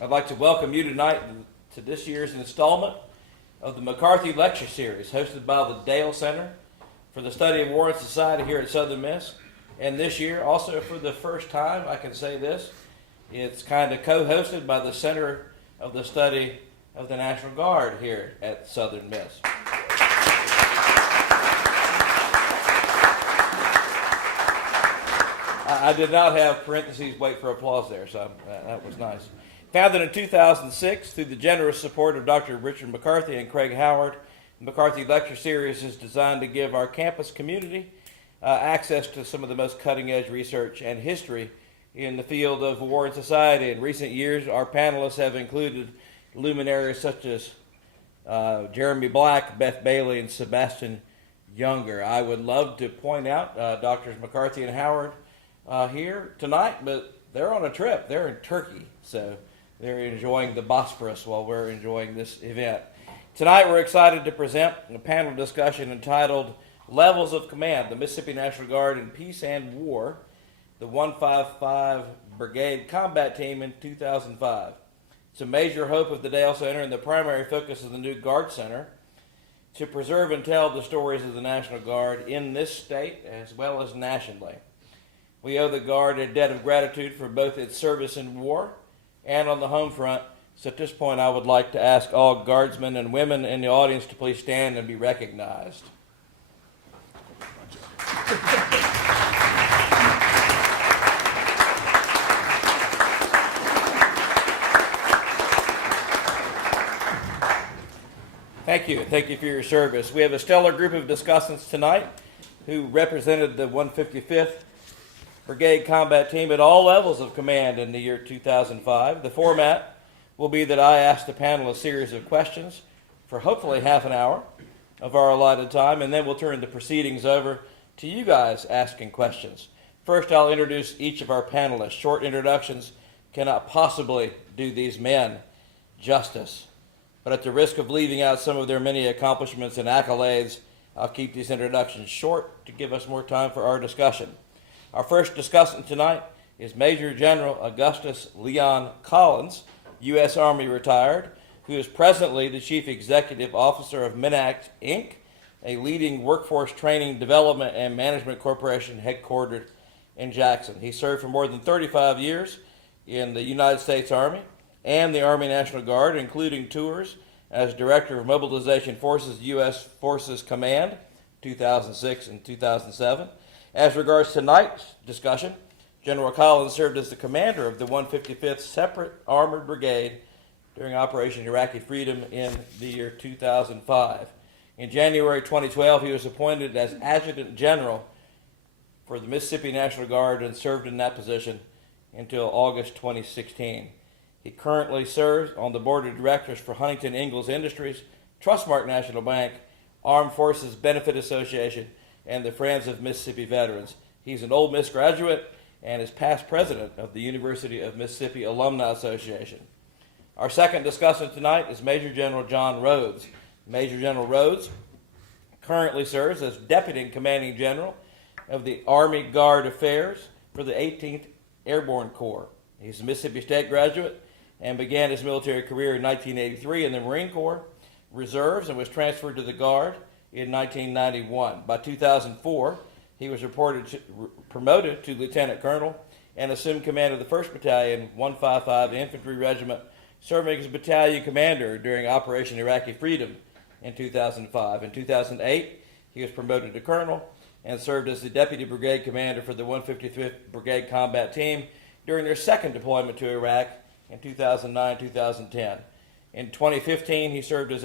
I'd like to welcome you tonight to this year's installment of the McCarthy Lecture Series, hosted by the Dale Center for the Study of War and Society here at Southern Miss. And this year, also for the first time, I can say this, it's kind of co-hosted by the Center of the Study of the National Guard here at Southern Miss. I did not have parentheses wait for applause there, so that was nice. Founded in 2006 through the generous support of Dr. Richard McCarthy and Craig Howard, the McCarthy Lecture Series is designed to give our campus community access to some of the most cutting-edge research and history in the field of war and society. In recent years, our panelists have included luminaries such as Jeremy Black, Beth Bailey, and Sebastian Younger. I would love to point out Drs. McCarthy and Howard here tonight, but they're on a trip. They're in Turkey, so they're enjoying the Bosporus while we're enjoying this event. Tonight we're excited to present a panel discussion entitled Levels of Command, the Mississippi National Guard in Peace and War, the 155 Brigade Combat Team in 2005. It's a major hope of the Dale Center and the primary focus of the new Guard Center to preserve and tell the stories of the National Guard in this state as well as nationally. We owe the Guard a debt of gratitude for both its service in war and on the home front. So at this point, I would like to ask all Guardsmen and women in the audience to please stand and be recognized. Thank you. Thank you for your service. We have a stellar group of discussants tonight who represented the 155th Brigade Combat Team at all levels of command in the year 2005. The format will be that I ask the panel a series of questions for hopefully half an hour of our allotted time, and then we'll turn the proceedings over to you guys asking questions. First, I'll introduce each of our panelists. Short introductions cannot possibly do these men justice, but at the risk of leaving out some of their many accomplishments and accolades, I'll keep these introductions short to give us more time for our discussion. Our first discussant tonight is Major General Augustus Leon Collins, U.S. Army retired, who is presently the Chief Executive Officer of Minact, Inc., a leading workforce training, development, and management corporation headquartered in Jackson. He served for more than 35 years in the United States Army and the Army National Guard, including tours as Director of Mobilization Forces, U.S. Forces Command, 2006 and 2007. As regards tonight's discussion, General Collins served as the commander of the 155th Separate Armored Brigade during Operation Iraqi Freedom in the year 2005. In January 2012, he was appointed as Adjutant General for the Mississippi National Guard and served in that position until August 2016. He currently serves on the board of directors for Huntington Ingalls Industries, Trustmark National Bank, Armed Forces Benefit Association, and the Friends of Mississippi Veterans. He's an Ole Miss graduate and is past president of the University of Mississippi Alumni Association. Our second discussant tonight is Major General John Rhodes. Major General Rhodes currently serves as Deputy Commanding General of the Army Guard Affairs for the 18th Airborne Corps. He's a Mississippi State graduate and began his military career in 1983 in the Marine Corps Reserves and was transferred to the Guard in 1991. By 2004, he was promoted to Lieutenant Colonel and assumed command of the 1st Battalion, 155 Infantry Regiment, serving as battalion commander during Operation Iraqi Freedom in 2005. In 2008, he was promoted to colonel and served as the deputy brigade commander for the 155th Brigade Combat Team during their second deployment to Iraq in 2009-2010. In 2015, he served as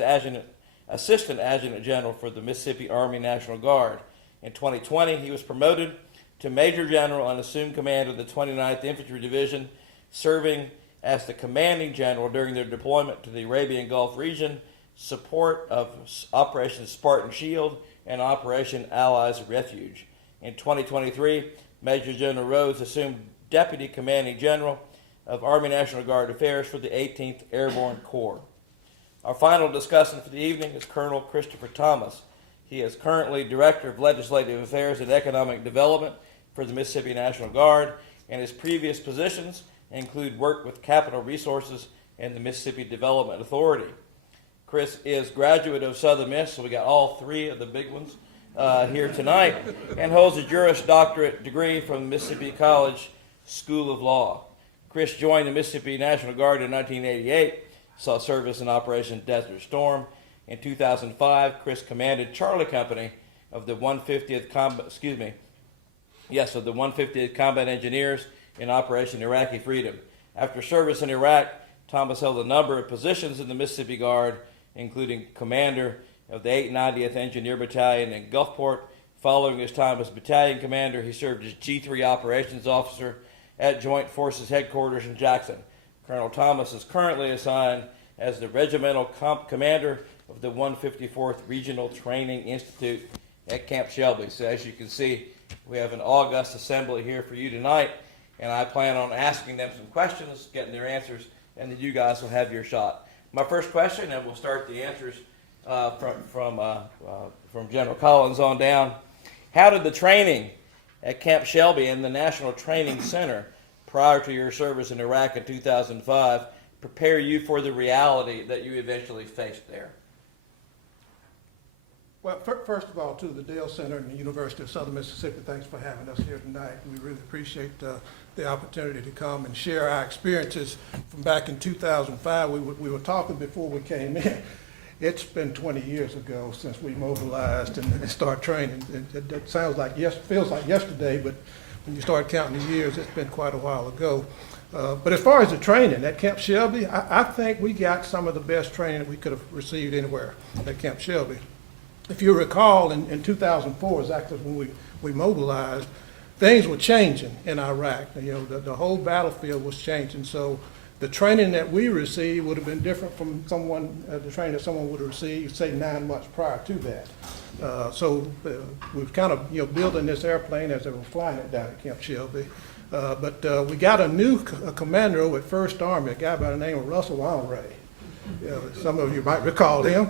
Assistant Adjutant General for the Mississippi Army National Guard. In 2020, he was promoted to Major General and assumed command of the 29th Infantry Division, serving as the Commanding General during their deployment to the Arabian Gulf region, support of Operation Spartan Shield and Operation Allies Refuge. In 2023, Major General Rhodes assumed Deputy Commanding General of Army National Guard Affairs for the 18th Airborne Corps. Our final discussant for the evening is Colonel Christopher Thomas. He is currently Director of Legislative Affairs and Economic Development for the Mississippi National Guard, and his previous positions include work with Capital Resources and the Mississippi Development Authority. Chris is graduate of Southern Miss, so we got all three of the big ones here tonight, and holds a Juris Doctorate degree from Mississippi College School of Law. Chris joined the Mississippi National Guard in 1988, saw service in Operation Desert Storm. In 2005, Chris commanded Charlie Company of the 150th Combat Engineers in Operation Iraqi Freedom. After service in Iraq, Thomas held a number of positions in the Mississippi Guard, including commander of the 890th Engineer Battalion in Gulfport. Following his time as battalion commander, he served as G3 Operations Officer at Joint Forces Headquarters in Jackson. Colonel Thomas is currently assigned as the Regimental Commander of the 154th Regional Training Institute at Camp Shelby. So as you can see, we have an august assembly here for you tonight, and I plan on asking them some questions, getting their answers, and then you guys will have your shot. My first question, and we'll start the answers from General Collins on down. How did the training at Camp Shelby and the National Training Center prior to your service in Iraq in 2005 prepare you for the reality that you eventually faced there? Well, first of all, to the Dale Center and the University of Southern Mississippi, thanks for having us here tonight. We really appreciate the opportunity to come and share our experiences from back in 2005. We were talking before we came in. It's been 20 years ago since we mobilized and started training. It sounds like feels like yesterday, but when you start counting the years, it's been quite a while ago. But as far as the training at Camp Shelby, I think we got some of the best training that we could have received anywhere at Camp Shelby. If you recall, in 2004, exactly when we mobilized, things were changing in Iraq. You know, the whole battlefield was changing. So the training that we received would have been different from the training that someone would have received, say, 9 months prior to that. We've kind of, building this airplane as they were flying it down at Camp Shelby. But we got a new commander over at First Army, a guy by the name of Russell Honore. Some of you might recall him.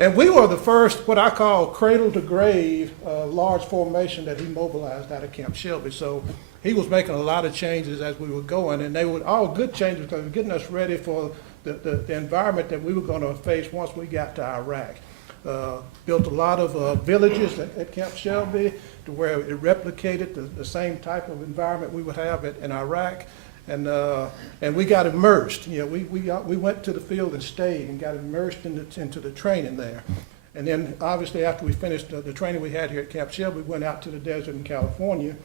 And we were the first, what I call cradle to grave, large formation that he mobilized out of Camp Shelby. So he was making a lot of changes as we were going, and they were all good changes because they were getting us ready for the environment that we were going to face once we got to Iraq. Built a lot of villages at Camp Shelby to where it replicated the same type of environment we would have in Iraq. And we got immersed. We went to the field and stayed and got immersed into the training there. And then obviously after we finished the training we had here at Camp Shelby, we went out to the desert in California.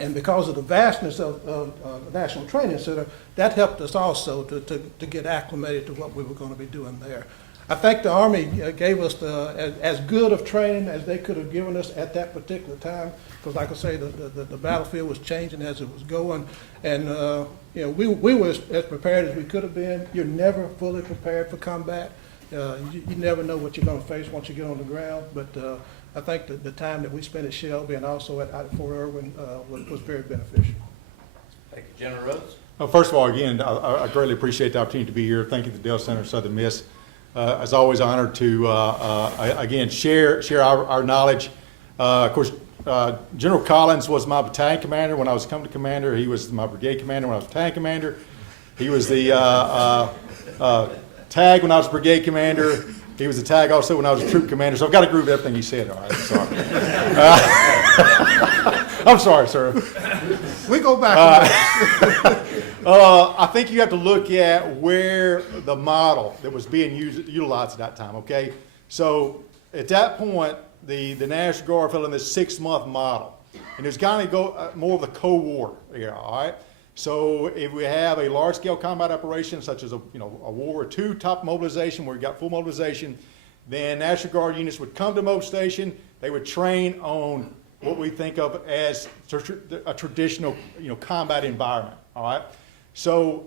And because of the vastness of the National Training Center, that helped us also to get acclimated to what we were going to be doing there. I think the Army gave us as good of training as they could have given us at that particular time, because like I say, the battlefield was changing as it was going, and we were as prepared as we could have been. You're never fully prepared for combat. You never know what you're going to face once you get on the ground, but I think the time that we spent at Shelby and also at Fort Irwin was very beneficial. Thank you. General Rhodes? First of all, again, I greatly appreciate the opportunity to be here. Thank you to the Dale Center Southern Miss. As always, honored to, again, share our knowledge. Of course, General Collins was my battalion commander when I was company commander. He was my brigade commander when I was battalion commander. He was the TAG when I was brigade commander. He was the TAG also when I was a troop commander. So I've got to agree with everything he said. All right, sorry. I'm sorry, sir. We go back. I think you have to look at where the model that was being utilized at that time, okay? So at that point, the National Guard fell in this 6-month model. And it's kind of go more of the Cold War era, all right? So if we have a large-scale combat operation, such as a World War II type mobilization where we got full mobilization, then National Guard units would come to mob station. They would train on what we think of as a traditional combat environment, all right? So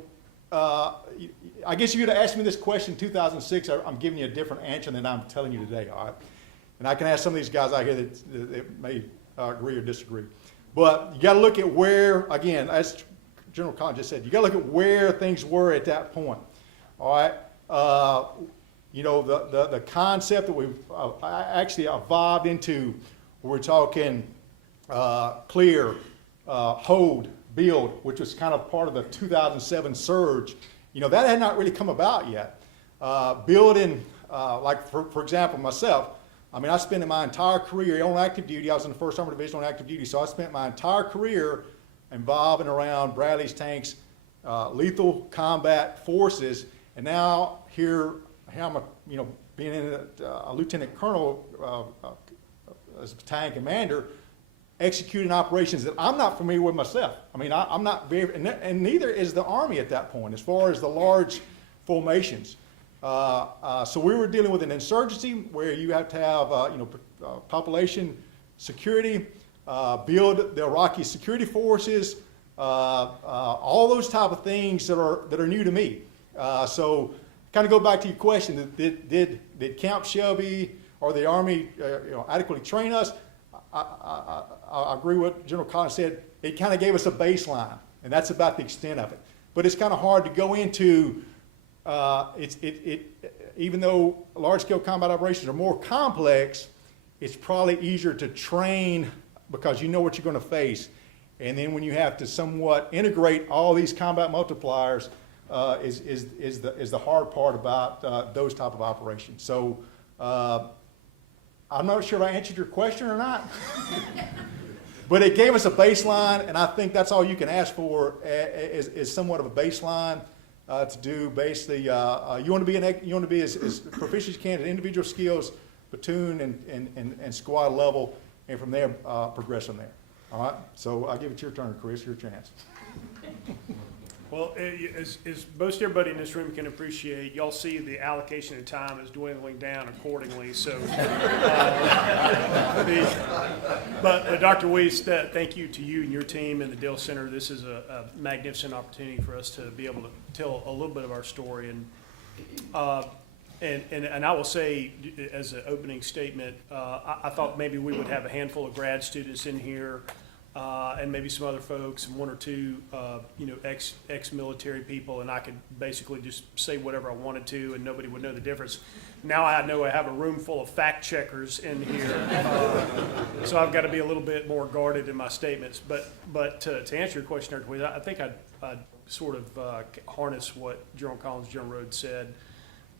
I guess you could have asked me this question in 2006. I'm giving you a different answer than I'm telling you today, all right? And I can ask some of these guys out here that may agree or disagree. But you got to look at where, again, as General Collins just said, you got to look at where things were at that point, all right? The concept that we've actually evolved into, we're talking clear, hold, build, which was kind of part of the 2007 surge, that had not really come about yet. Building, like for example, myself, I spent my entire career on active duty. I was in the 1st Armored Division on active duty, so I spent my entire career involving around Bradley's tanks, lethal combat forces, and now here I'm being in a lieutenant colonel as a battalion commander, executing operations that I'm not familiar with myself. I'm not very, and neither is the Army at that point as far as the large formations. So we were dealing with an insurgency where you have to have population security, build the Iraqi security forces, all those type of things that are new to me. So kind of go back to your question, did Camp Shelby or the Army adequately train us? I agree with what General Collins said. It kind of gave us a baseline, and that's about the extent of it. But it's kind of hard to go into. Even though large-scale combat operations are more complex, it's probably easier to train because you know what you're going to face. And then when you have to somewhat integrate all these combat multipliers, is the hard part about those type of operations. So I'm not sure if I answered your question or not, but it gave us a baseline, and I think that's all you can ask for is somewhat of a baseline to do. Basically, you want to be as proficient as you can at individual skills, platoon and squad level, and from there progress from there. All right. So I'll give it your turn, Chris. Your chance. Well, as most everybody in this room can appreciate, y'all see the allocation of time is dwindling down accordingly. So, but Dr. Wiest, thank you to you and your team and the Dill Center. This is a magnificent opportunity for us to be able to tell a little bit of our story. And I will say, as an opening statement, I thought maybe we would have a handful of grad students in here. And maybe some other folks, and one or two, ex-military people, and I could basically just say whatever I wanted to, and nobody would know the difference. Now I know I have a room full of fact checkers in here, so I've got to be a little bit more guarded in my statements. But to answer your question, I think I'd sort of harness what General Collins, General Rhodes said.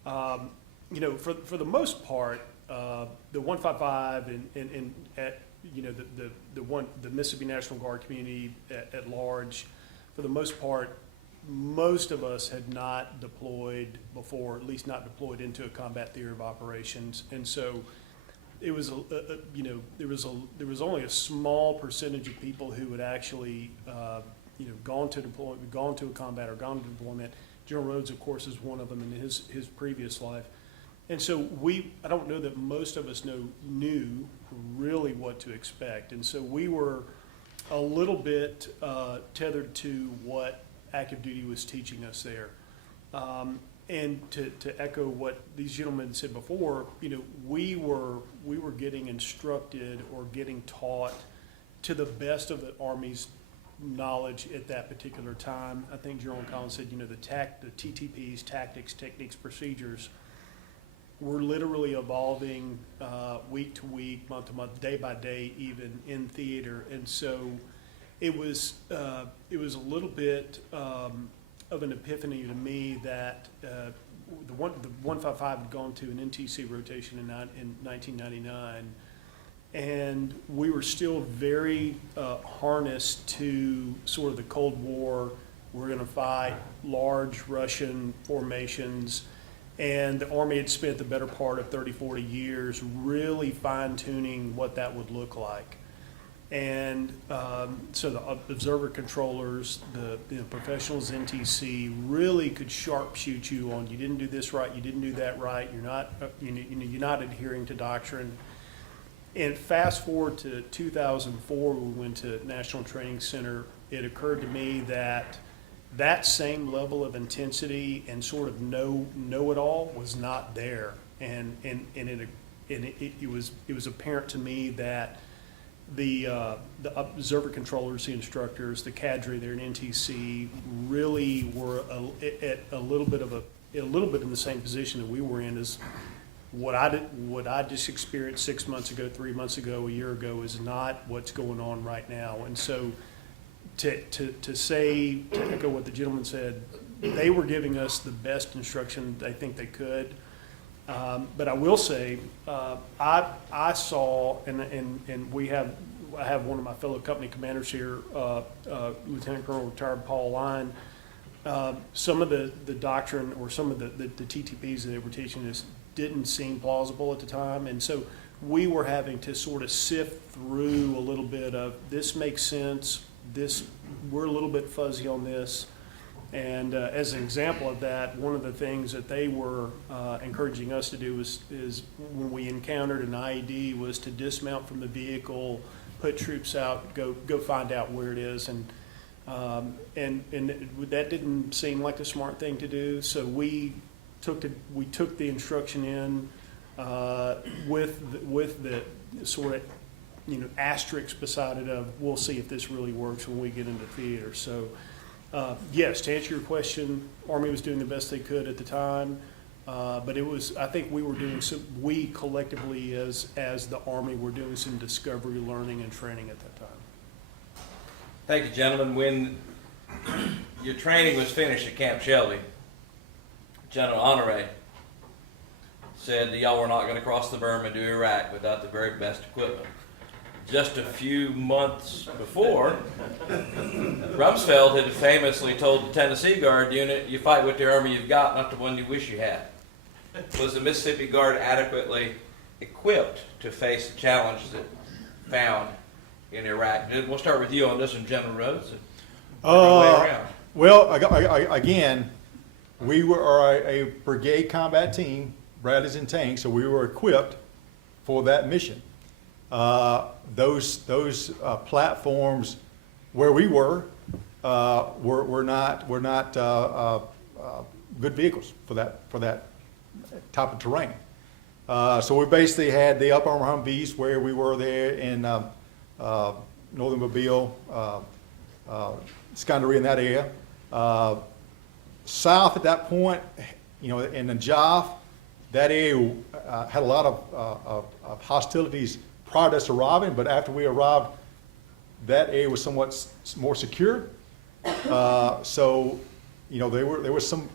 For the most part, the 155 and at the Mississippi National Guard community at large, for the most part, most of us had not deployed before, at least not deployed into a combat theater of operations, and so it was there was only a small percentage of people who had actually gone to a combat or gone to deployment. General Rhodes, of course, is one of them in his previous life. And so I don't know that most of us knew really what to expect. And so we were a little bit tethered to what active duty was teaching us there. And to echo what these gentlemen said before, we were getting instructed or getting taught to the best of the Army's knowledge at that particular time. I think General Collins said, the TTPs, tactics, techniques, procedures, we're literally evolving week to week, month to month, day by day, even in theater. And so it was a little bit of an epiphany to me that the 155 had gone to an NTC rotation in 1999, and we were still very harnessed to sort of the Cold War. We're going to fight large Russian formations. And the Army had spent the better part of 30, 40 years really fine-tuning what that would look like. And so the observer controllers, the professionals NTC really could sharpshoot you on, you didn't do this right, you didn't do that right, you're not adhering to doctrine. And fast forward to 2004, when we went to National Training Center, it occurred to me that same level of intensity and sort of know-it-all was not there, and it was apparent to me that the observer controllers, the instructors, the cadre there in NTC really were a little bit in the same position that we were in as what I just experienced 6 months ago, 3 months ago, a year ago is not what's going on right now, and so. to say, to echo what the gentleman said, they were giving us the best instruction they think they could. But I will say, I saw, and I have one of my fellow company commanders here, Lieutenant Colonel retired Paul Line. Some of the doctrine or some of the TTPs that they were teaching us didn't seem plausible at the time, and so we were having to sort of sift through a little bit of this makes sense, this we're a little bit fuzzy on this. And as an example of that, one of the things that they were encouraging us to do is when we encountered an IED was to dismount from the vehicle, put troops out, go find out where it is, and that didn't seem like a smart thing to do. So we took the instruction in with the sort of asterisk beside it of we'll see if this really works when we get into theater. So. Yes, to answer your question, Army was doing the best they could at the time, but I think we collectively as the Army were doing some discovery, learning, and training at that time. Thank you, gentlemen. When your training was finished at Camp Shelby, General Honore said that y'all were not going to cross the berm and do Iraq without the very best equipment. Just a few months before, Rumsfeld had famously told the Tennessee Guard unit, you fight with the army you've got, not the one you wish you had. Was the Mississippi Guard adequately equipped to face the challenges it found in Iraq? We'll start with you on this one, General Rhodes. Well, again, we were a brigade combat team, Bradleys and tanks, so we were equipped for that mission. Those platforms where we were not good vehicles for that type of terrain. So we basically had the up armor Humvees where we were there in northern Mobile, Scandaria in that area. South at that point, in the Najaf, that area had a lot of hostilities prior to us arriving, but after we arrived, that area was somewhat more secure. So, there was some,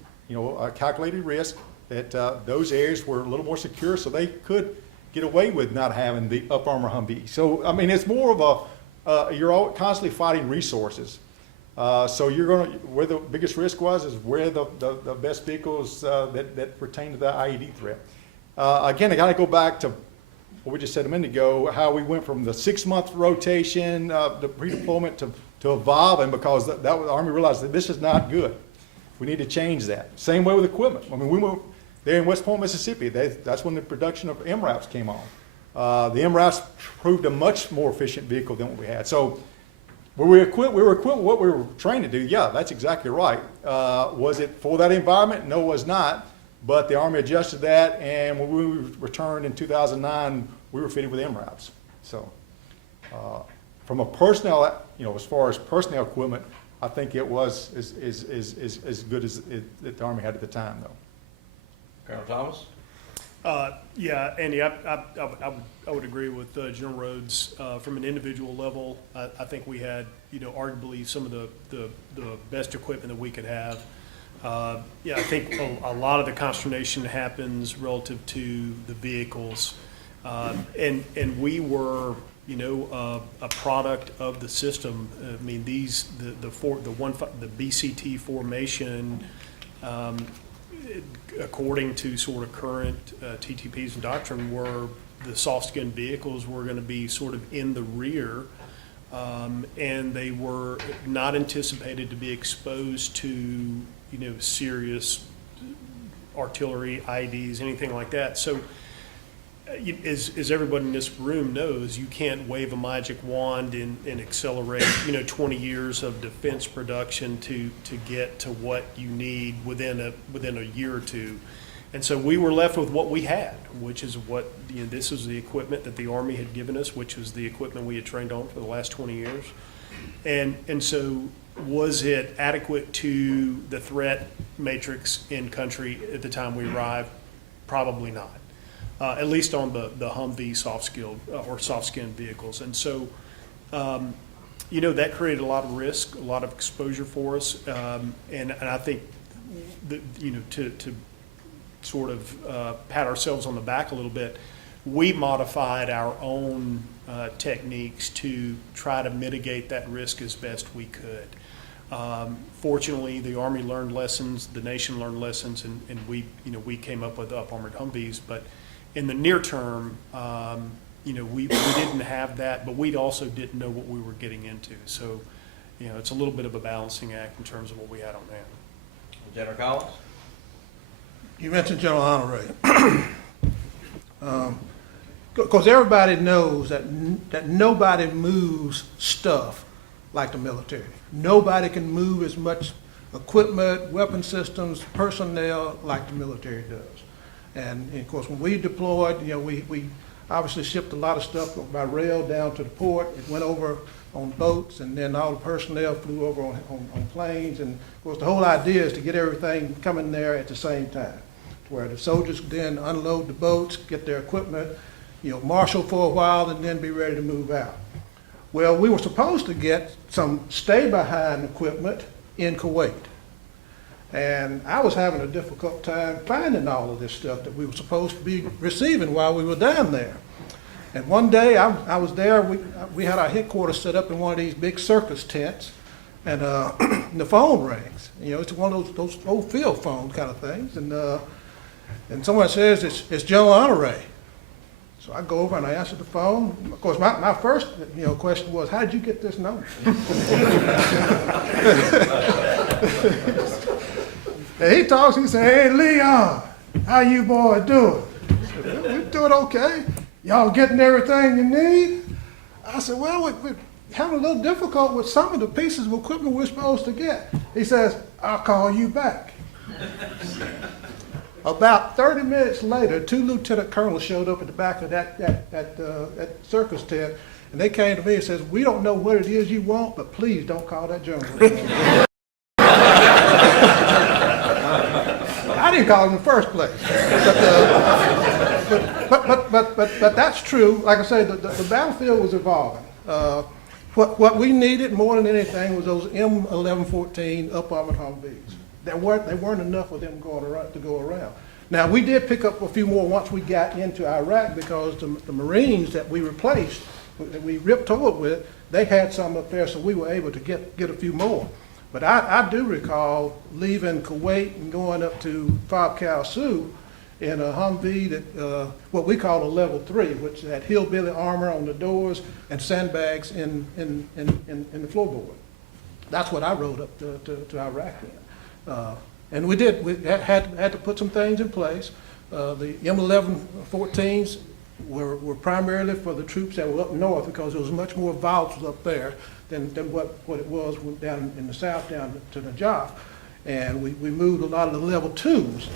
calculated risk that those areas were a little more secure, so they could get away with not having the up armor Humvee. So, I mean, it's more of you're constantly fighting resources. So where the biggest risk was is where the best vehicles that pertain to the IED threat. Again, I got to go back to what we just said a minute ago, how we went from the 6-month rotation, the pre-deployment to evolving, because the Army realized that this is not good. We need to change that. Same way with equipment. I mean, we were there in West Point, Mississippi. That's when the production of MRAPs came on. The MRAPs proved a much more efficient vehicle than what we had. So were we equipped with what we were trained to do? Yeah, that's exactly right. Was it for that environment? No, it was not. But the Army adjusted that, and when we returned in 2009, we were fitted with MRAPs. So from a personnel, as far as personnel equipment, I think it was as good as the Army had at the time, though. Colonel Thomas? Yeah, Andy, I would agree with General Rhodes. From an individual level, I think we had, arguably some of the best equipment that we could have. Yeah, I think a lot of the consternation happens relative to the vehicles, and we were, a product of the system. I mean, the BCT formation, according to sort of current TTPs and doctrine, were the soft-skinned vehicles were going to be sort of in the rear. And they were not anticipated to be exposed to, serious artillery, IEDs, anything like that. So, as everybody in this room knows, you can't wave a magic wand and accelerate, 20 years of defense production to get to what you need within a year or two. And so we were left with what we had, which is what, this was the equipment that the Army had given us, which was the equipment we had trained on for the last 20 years. And so was it adequate to the threat matrix in country at the time we arrived? Probably not, at least on the Humvee soft-skinned vehicles. And so, you know, that created a lot of risk, a lot of exposure for us. And I think that, you know, to sort of pat ourselves on the back a little bit, we modified our own techniques to try to mitigate that risk as best we could. Fortunately, the Army learned lessons, the nation learned lessons, and we, you know, we came up with up-armored Humvees. But in the near term, you know, we didn't have that, but we also didn't know what we were getting into. So, you know, it's a little bit of a balancing act in terms of what we had on hand. General Collins? You mentioned General Honore. Because everybody knows that nobody moves stuff like the military. Nobody can move as much equipment, weapon systems, personnel like the military does. And of course, when we deployed, you know, we obviously shipped a lot of stuff by rail down to the port. It went over on boats, and then all the personnel flew over on planes. And of course, the whole idea is to get everything coming there at the same time, where the soldiers then unload the boats, get their equipment, you know, marshal for a while, and then be ready to move out. Well, we were supposed to get some stay-behind equipment in Kuwait. And I was having a difficult time finding all of this stuff that we were supposed to be receiving while we were down there. And one day I was there, we had our headquarters set up in one of these big circus tents, and the phone rings. You know, it's one of those old field phone kind of things. And someone says, it's General Honore. So I go over and I answer the phone. Of course, my first, you know, question was, how did you get this number? And he talks, he said, hey, Leon, how you boys doing? I said, well, we're doing okay. Y'all getting everything you need? I said, well, we're having a little difficult with some of the pieces of equipment we're supposed to get. He says, I'll call you back. About 30 minutes later, 2 lieutenant colonels showed up at the back of that circus tent, and they came to me and says, we don't know what it is you want, but please don't call that general. I didn't call him in the first place. But that's true. Like I say, the battlefield was evolving. What we needed more than anything was those M1114 up-armored Humvees. There weren't enough of them to go around. Now, we did pick up a few more once we got into Iraq, because the Marines that we replaced, that we ripped toward with, they had some up there, so we were able to get a few more. But I do recall leaving Kuwait and going up to Fob Khao Su in a Humvee that, what we call a level 3, which had hillbilly armor on the doors and sandbags in the floorboard. That's what I rode up to Iraq in. And we had to put some things in place. The M1114s were primarily for the troops that were up north, because there was much more volatile up there than what it was down in the south, down to Najaf. And we moved a lot of the level 2s,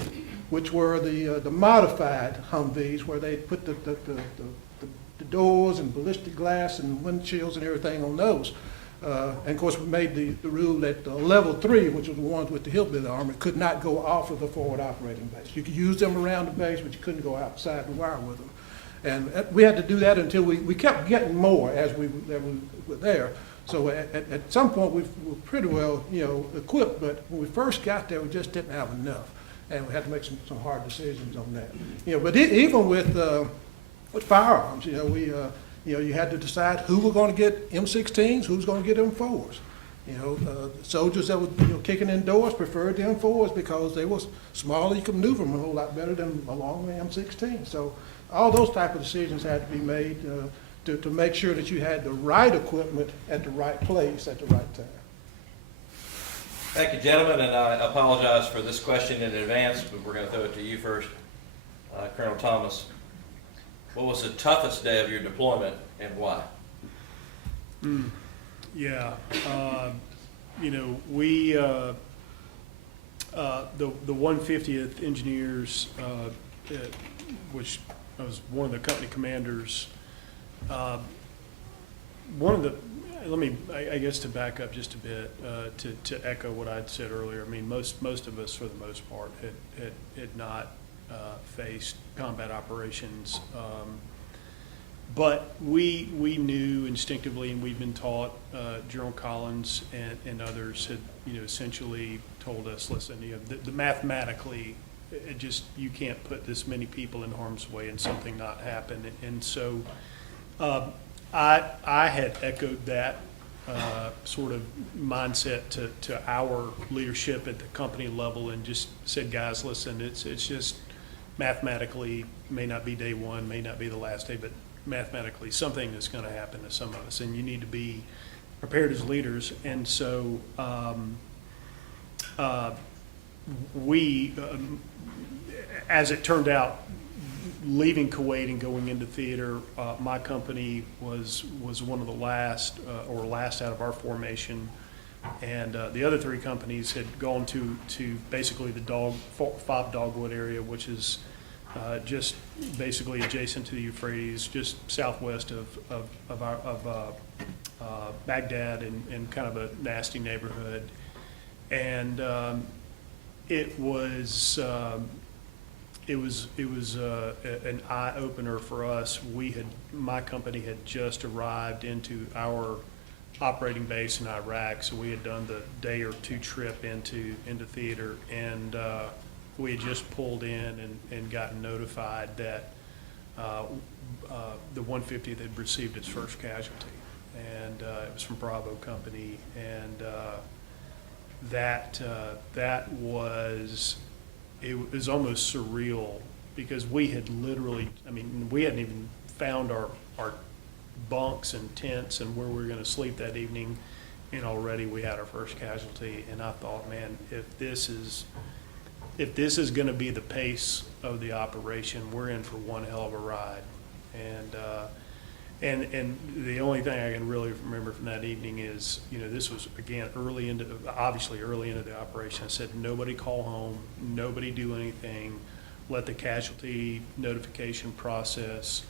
which were the modified Humvees, where they put the doors and ballistic glass and windshields and everything on those. And of course, we made the rule that level 3, which was the ones with the hillbilly armor, could not go off of the forward operating base. You could use them around the base, but you couldn't go outside the wire with them. And we had to do that until we kept getting more as we were there. So at some point, we were pretty well, you know, equipped, but when we first got there, we just didn't have enough. And we had to make some hard decisions on that. You know, but even with firearms, you know, you had to decide who were going to get M16s, who's going to get M4s. You know, soldiers that were kicking in doors preferred the M4s because they were smaller. You could maneuver them a whole lot better than a long M16. So all those type of decisions had to be made to make sure that you had the right equipment at the right place at the right time. Thank you, gentlemen, and I apologize for this question in advance, but we're going to throw it to you first. Colonel Thomas, what was the toughest day of your deployment and why? Yeah, you know, we, the 150th Engineers, which I was one of the company commanders, I guess to back up just a bit, to echo what I'd said earlier, I mean, most of us, for the most part, had not faced combat operations. But we knew instinctively, and we've been taught, General Collins and others had, essentially told us, listen, the mathematically, it just, you can't put this many people in harm's way and something not happen. And so I had echoed that sort of mindset to our leadership at the company level and just said, guys, listen, it's just mathematically, may not be day one, may not be the last day, but mathematically something is going to happen to some of us, and you need to be prepared as leaders. And so we, as it turned out, leaving Kuwait and going into theater, my company was one of the last or last out of our formation, and the other three companies had gone to basically the 5 Dogwood area, which is just basically adjacent to the Euphrates, just southwest of Baghdad, and kind of a nasty neighborhood. And it was an eye opener for us. My company had just arrived into our operating base in Iraq, so we had done the day or two trip into theater, and we had just pulled in and gotten notified that the 150th had received its first casualty, and it was from Bravo Company, and that was, it was almost surreal, because we had literally, we hadn't even found our bunks and tents and where we were going to sleep that evening, and already we had our first casualty. And I thought, man, if this is going to be the pace of the operation, we're in for one hell of a ride. And the only thing I can really remember from that evening is, this was, again, obviously early into the operation. I said, nobody call home, nobody do anything, let the casualty notification process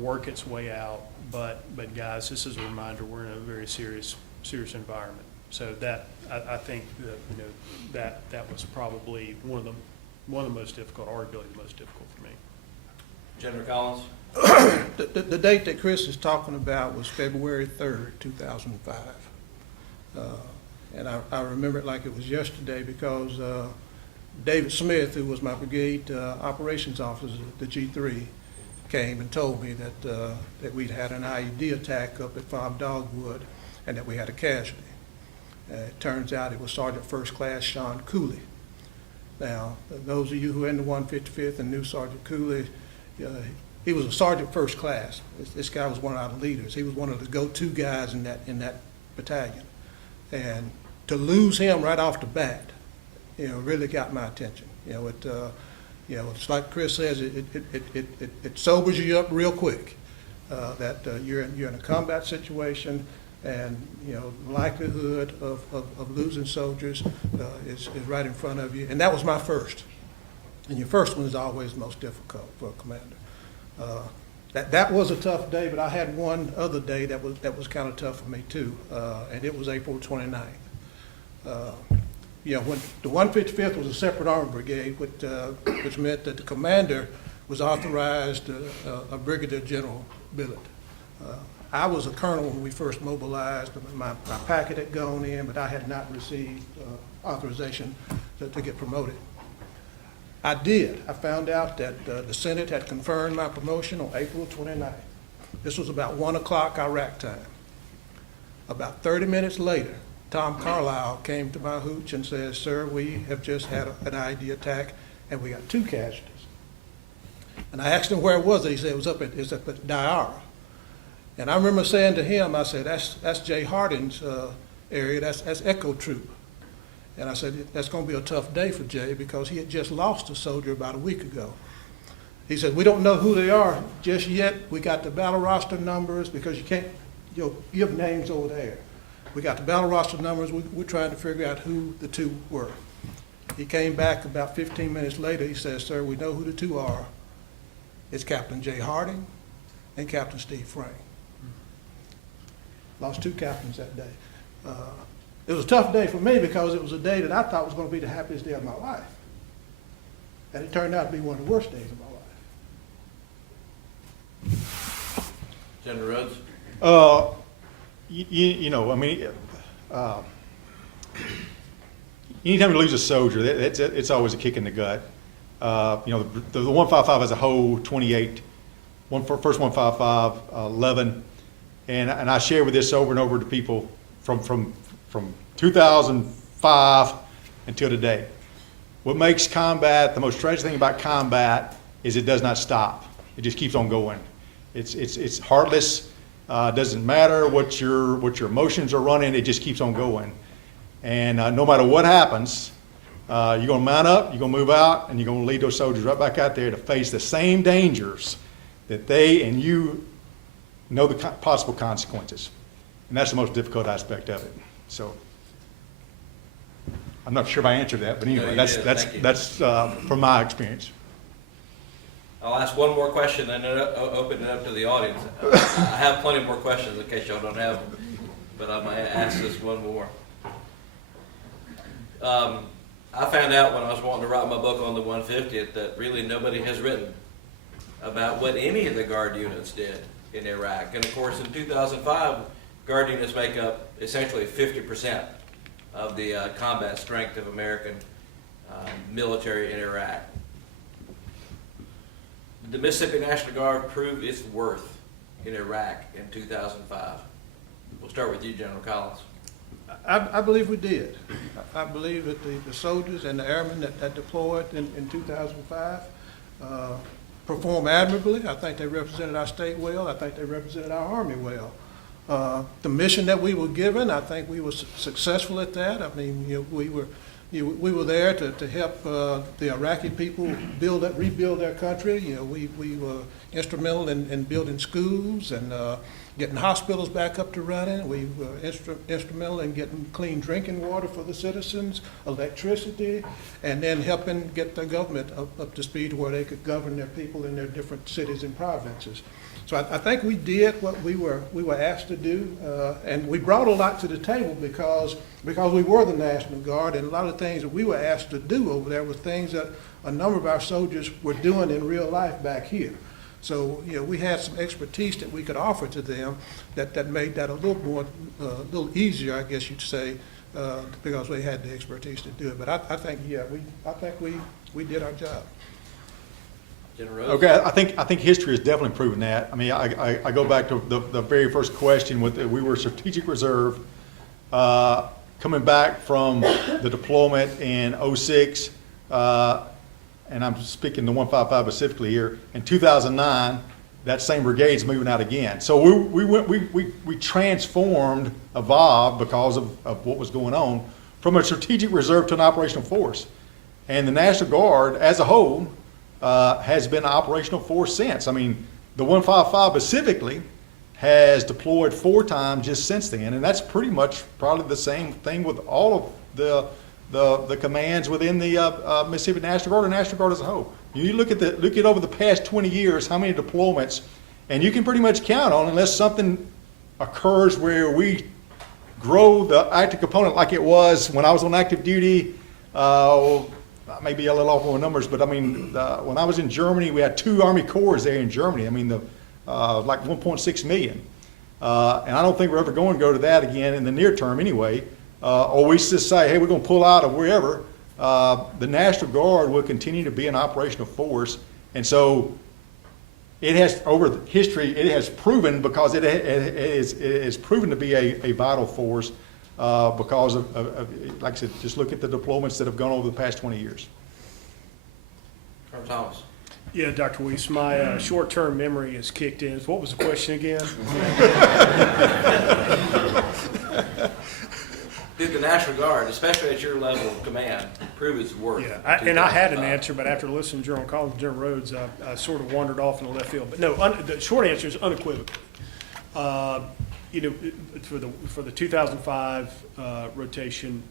work its way out. But guys, this is a reminder, we're in a very serious environment. So that, I think that that was probably one of the most difficult, arguably the most difficult for me. General Collins? The date that Chris is talking about was February 3rd, 2005. And I remember it like it was yesterday, because David Smith, who was my brigade operations officer, the G3, came and told me that we'd had an IED attack up at 5 Dogwood and that we had a casualty. It turns out it was Sergeant First Class Sean Cooley. Now, those of you who are in the 155th and knew Sergeant Cooley, he was a Sergeant First Class. This guy was one of our leaders. He was one of the go-to guys in that battalion. And to lose him right off the bat, really got my attention. It's like Chris says, it sobers you up real quick. That you're in a combat situation, and likelihood of losing soldiers is right in front of you. And that was my first. And your first one is always the most difficult for a commander. That was a tough day, but I had one other day that was kind of tough for me too, and it was April 29th. When the 155th was a separate army brigade, which meant that the commander was authorized a brigadier general billet. I was a colonel when we first mobilized. My packet had gone in, but I had not received authorization to get promoted. I did. I found out that the Senate had confirmed my promotion on April 29th. This was about 1 o'clock Iraq time. About 30 minutes later, Tom Carlisle came to my hooch and says, "Sir, we have just had an IED attack, and we got 2 casualties." And I asked him where it was. He said it was up at Diara. And I remember saying to him, I said, that's Jay Harding's area. That's Echo Troop. And I said, that's going to be a tough day for Jay, because he had just lost a soldier about a week ago. He said, we don't know who they are just yet. We got the battle roster numbers, because you can't give names over there. We got the battle roster numbers. We're trying to figure out who the 2 were. He came back about 15 minutes later. He says, "Sir, we know who the 2 are. It's Captain Jay Harding and Captain Steve Frank." Lost 2 captains that day. It was a tough day for me, because it was a day that I thought was going to be the happiest day of my life. And it turned out to be one of the worst days of my life. General Rhodes? You know, I mean, anytime you lose a soldier, it's always a kick in the gut. You know, the 155 as a whole, 28, first 155, 11, and I share with this over and over to people from 2005 until today. What makes combat, the most tragic thing about combat is it does not stop. It just keeps on going. It's heartless. Doesn't matter what your emotions are running. It just keeps on going. And no matter what happens, you're going to mount up, you're going to move out, and you're going to lead those soldiers right back out there to face the same dangers that they and you know the possible consequences. And that's the most difficult aspect of it. So I'm not sure if I answered that, but anyway, No, you did. that's from my experience. I'll ask one more question and then open it up to the audience. I have plenty more questions in case y'all don't have them, but I might ask this one more. I found out when I was wanting to write my book on the 150th that really nobody has written about what any of the Guard units did in Iraq. And of course, in 2005, Guard units make up essentially 50% of the combat strength of American military in Iraq. Did the Mississippi National Guard prove its worth in Iraq in 2005? We'll start with you, General Collins. I believe we did. I believe that the soldiers and the airmen that deployed in 2005 performed admirably. I think they represented our state well. I think they represented our Army well. The mission that we were given, I think we were successful at that. I mean, we were there to help the Iraqi people rebuild their country. We were instrumental in building schools and getting hospitals back up to running. We were instrumental in getting clean drinking water for the citizens, electricity, and then helping get the government up to speed where they could govern their people in their different cities and provinces. So I think we did what we were asked to do, and we brought a lot to the table because we were the National Guard, and a lot of things that we were asked to do over there were things that a number of our soldiers were doing in real life back here. So we had some expertise that we could offer to them that made that a little easier, I guess you'd say, because we had the expertise to do it. But I think we did our job. General Rhodes? Okay, I think history has definitely proven that. I mean, I go back to the very first question with we were strategic reserve, coming back from the deployment in 06, and I'm speaking the 155 specifically here. In 2009, that same brigade's moving out again. So we transformed, evolved because of what was going on from a strategic reserve to an operational force, and the National Guard as a whole has been an operational force since. I mean, the 155 specifically has deployed 4 times just since then, and that's pretty much probably the same thing with all of the commands within the Mississippi National Guard or National Guard as a whole. You look at over the past 20 years how many deployments, and you can pretty much count on, unless something occurs where we grow the active component like it was when I was on active duty. I may be a little off on the numbers, but I mean, when I was in Germany, we had 2 Army Corps there in Germany. I mean, like 1.6 million. And I don't think we're ever going to go to that again in the near term anyway. Or we just say, hey, we're going to pull out of wherever. The National Guard will continue to be an operational force. And so it has, over history, it has proven, because it is proven to be a vital force. Because of, like I said, just look at the deployments that have gone over the past 20 years. Colonel Thomas. Yeah, Dr. Wiest, my short-term memory has kicked in. What was the question again? Did the National Guard, especially at your level of command, prove its worth? Yeah, I had an answer, but after listening to General Collins and General Rhodes, I sort of wandered off in the left field. But no, the short answer is unequivocally. For the 2005 rotation,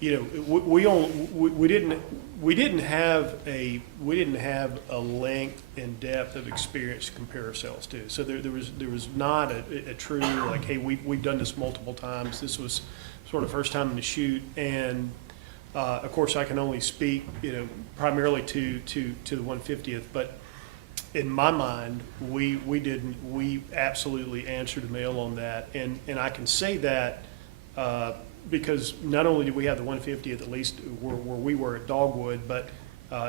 we didn't have a length and depth of experience to compare ourselves to. So there was not a true, like, hey, we've done this multiple times. This was sort of first time in the chute, and of course I can only speak primarily to the 150th, but in my mind, we absolutely answered the mail on that. And I can say that because not only did we have the 150th, at least where we were at Dogwood, but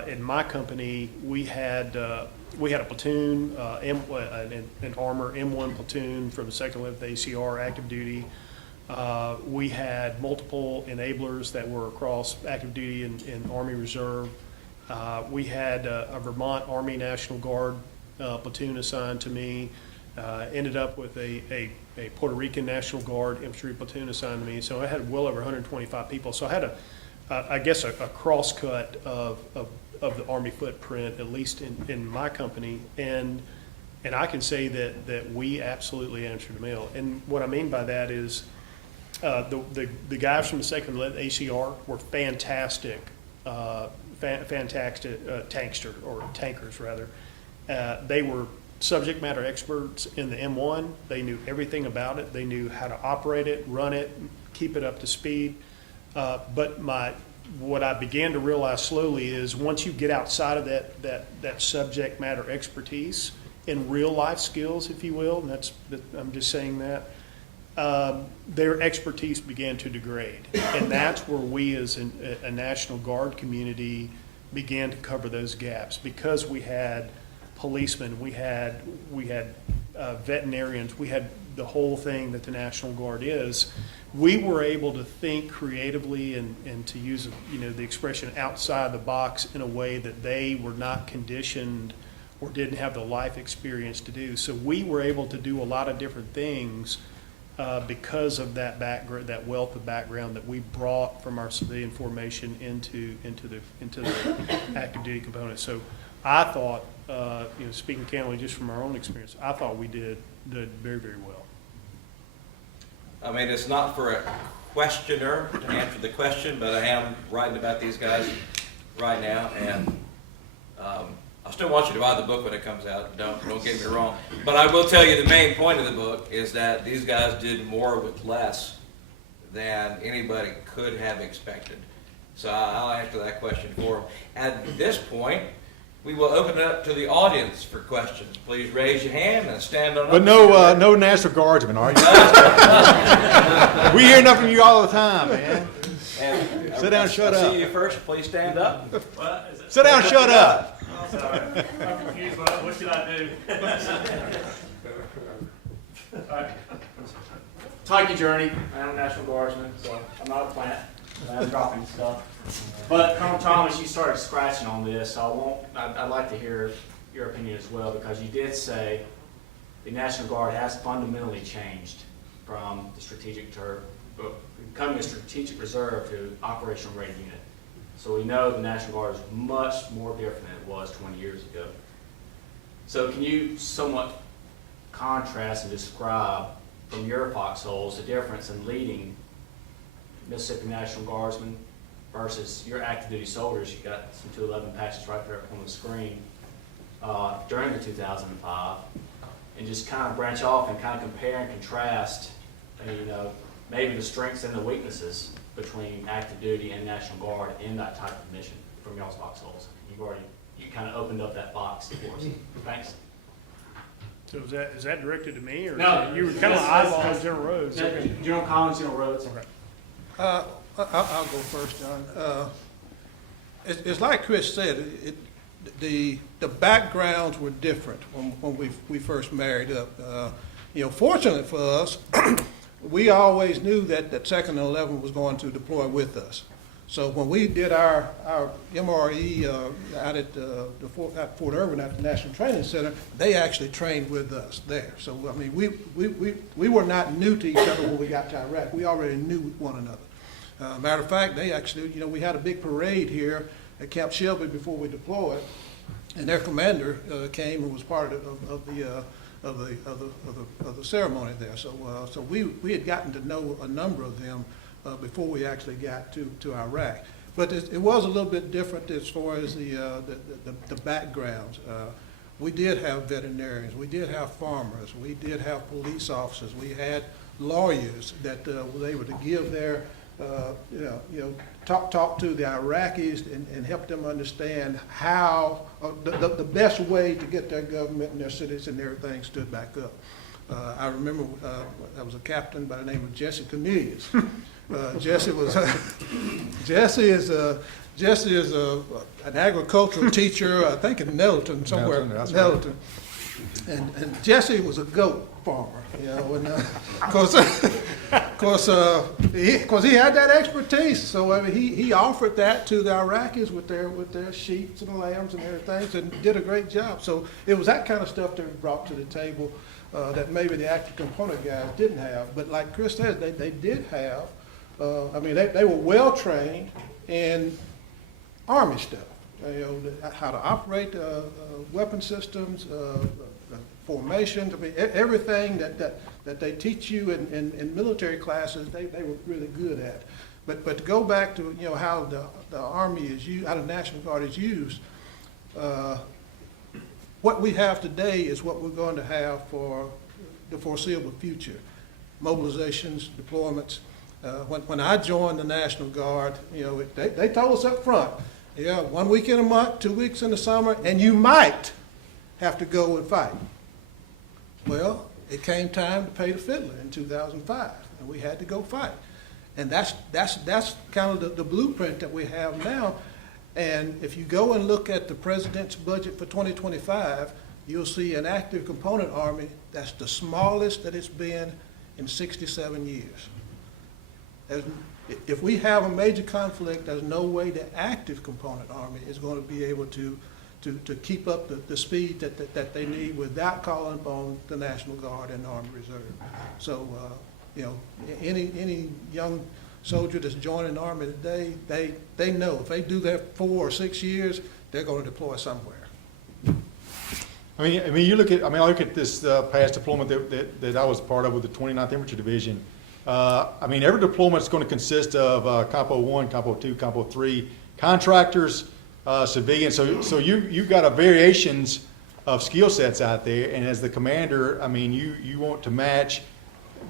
in my company, we had a platoon, an armor M1 platoon from the 2nd 11th ACR active duty. We had multiple enablers that were across active duty and Army Reserve. We had a Vermont Army National Guard platoon assigned to me. Ended up with a Puerto Rican National Guard infantry platoon assigned to me. So I had well over 125 people. So I had I guess a cross cut of the Army footprint, at least in my company. And I can say that we absolutely answered the mail. And what I mean by that is the guys from the 2nd 11th ACR were fantastic, fantastic tankers rather. They were subject matter experts in the M1. They knew everything about it. They knew how to operate it, run it, keep it up to speed. But what I began to realize slowly is once you get outside of that subject matter expertise in real life skills, if you will, and I'm just saying that, their expertise began to degrade. And that's where we as a National Guard community began to cover those gaps, because we had policemen, we had veterinarians, we had the whole thing that the National Guard is. We were able to think creatively and to use the expression outside the box in a way that they were not conditioned or didn't have the life experience to do. So we were able to do a lot of different things because of that background, that wealth of background that we brought from our civilian formation into the active duty component. So I thought, speaking candidly just from our own experience, I thought we did very, very well. I mean, it's not for a questioner to answer the question, but I am writing about these guys right now, and I still want you to buy the book when it comes out. Don't get me wrong. But I will tell you the main point of the book is that these guys did more with less than anybody could have expected. So I'll answer that question for them. At this point, we will open it up to the audience for questions. Please raise your hand and stand on up. But no National Guardsmen, are you? We hear enough from you all the time, man. And Sit down, shut I'll up. see you first. Please stand up. Sit down, shut up. I'm sorry, I'm confused. What should I do? All right. Take your journey. I'm a National Guardsman, so I'm not a plant. I'm dropping stuff. But Colonel Thomas, you started scratching on this, so I'd like to hear your opinion as well, because you did say the National Guard has fundamentally changed from the becoming a strategic reserve to operational ready unit. So we know the National Guard is much more different than it was 20 years ago. So can you somewhat contrast and describe from your foxholes the difference in leading Mississippi National Guardsmen versus your active duty soldiers? You got some 211 patches right there up on the screen during the 2005, and just kind of branch off and kind of compare and contrast, maybe the strengths and the weaknesses between active duty and National Guard in that type of mission from y'all's foxholes. You kind of opened up that box for us. Thanks. So is that directed to me, or No, you were kind of eyeballing General Rhodes? General Collins, General Rhodes. Okay. I'll go first, John. It's like Chris said, the backgrounds were different when we first married up. Fortunately for us, we always knew that 2nd and 11 was going to deploy with us. So when we did our MRE out at Fort Irwin at the National Training Center, they actually trained with us there. So I mean, we were not new to each other when we got to Iraq. We already knew one another. Matter of fact, they actually, we had a big parade here at Camp Shelby before we deployed, and their commander came and was part of the ceremony there. So we had gotten to know a number of them before we actually got to Iraq. But it was a little bit different as far as the backgrounds. We did have veterinarians, we did have farmers, we did have police officers, we had lawyers that were able to give their talk to the Iraqis and help them understand how the best way to get their government and their cities and everything stood back up. I remember I was a captain by the name of Jesse Cornelius. Jesse is an agricultural teacher, I think in Nettleton somewhere. Nettleton. And Jesse was a goat farmer, and of course he had that expertise. So I mean, he offered that to the Iraqis with their sheep and lambs and everything, and did a great job. So it was that kind of stuff that was brought to the table that maybe the active component guys didn't have. But like Chris said, they did have. I mean, they were well trained in Army stuff. How to operate weapon systems, formations. I mean, everything that they teach you in military classes, they were really good at. But to go back to how the Army is used, how the National Guard is used, what we have today is what we're going to have for the foreseeable future. Mobilizations, deployments. When I joined the National Guard, they told us up front, 1 week in a month, 2 weeks in the summer, and you might have to go and fight. Well, it came time to pay the fiddler in 2005, and we had to go fight. And that's kind of the blueprint that we have now. And if you go and look at the President's budget for 2025, you'll see an active component Army that's the smallest that it's been in 67 years. If we have a major conflict, there's no way the active component Army is going to be able to keep up the speed that they need without calling upon the National Guard and the Army Reserve. So, any young soldier that's joining the Army today, they know if they do that 4 or 6 years, they're going to deploy somewhere. I mean, I look at this past deployment that I was part of with the 29th Infantry Division. I mean, every deployment is going to consist of Compo 1, Compo 2, Compo 3, contractors, civilians. So you've got a variations of skill sets out there, and as the commander, I mean, you want to match.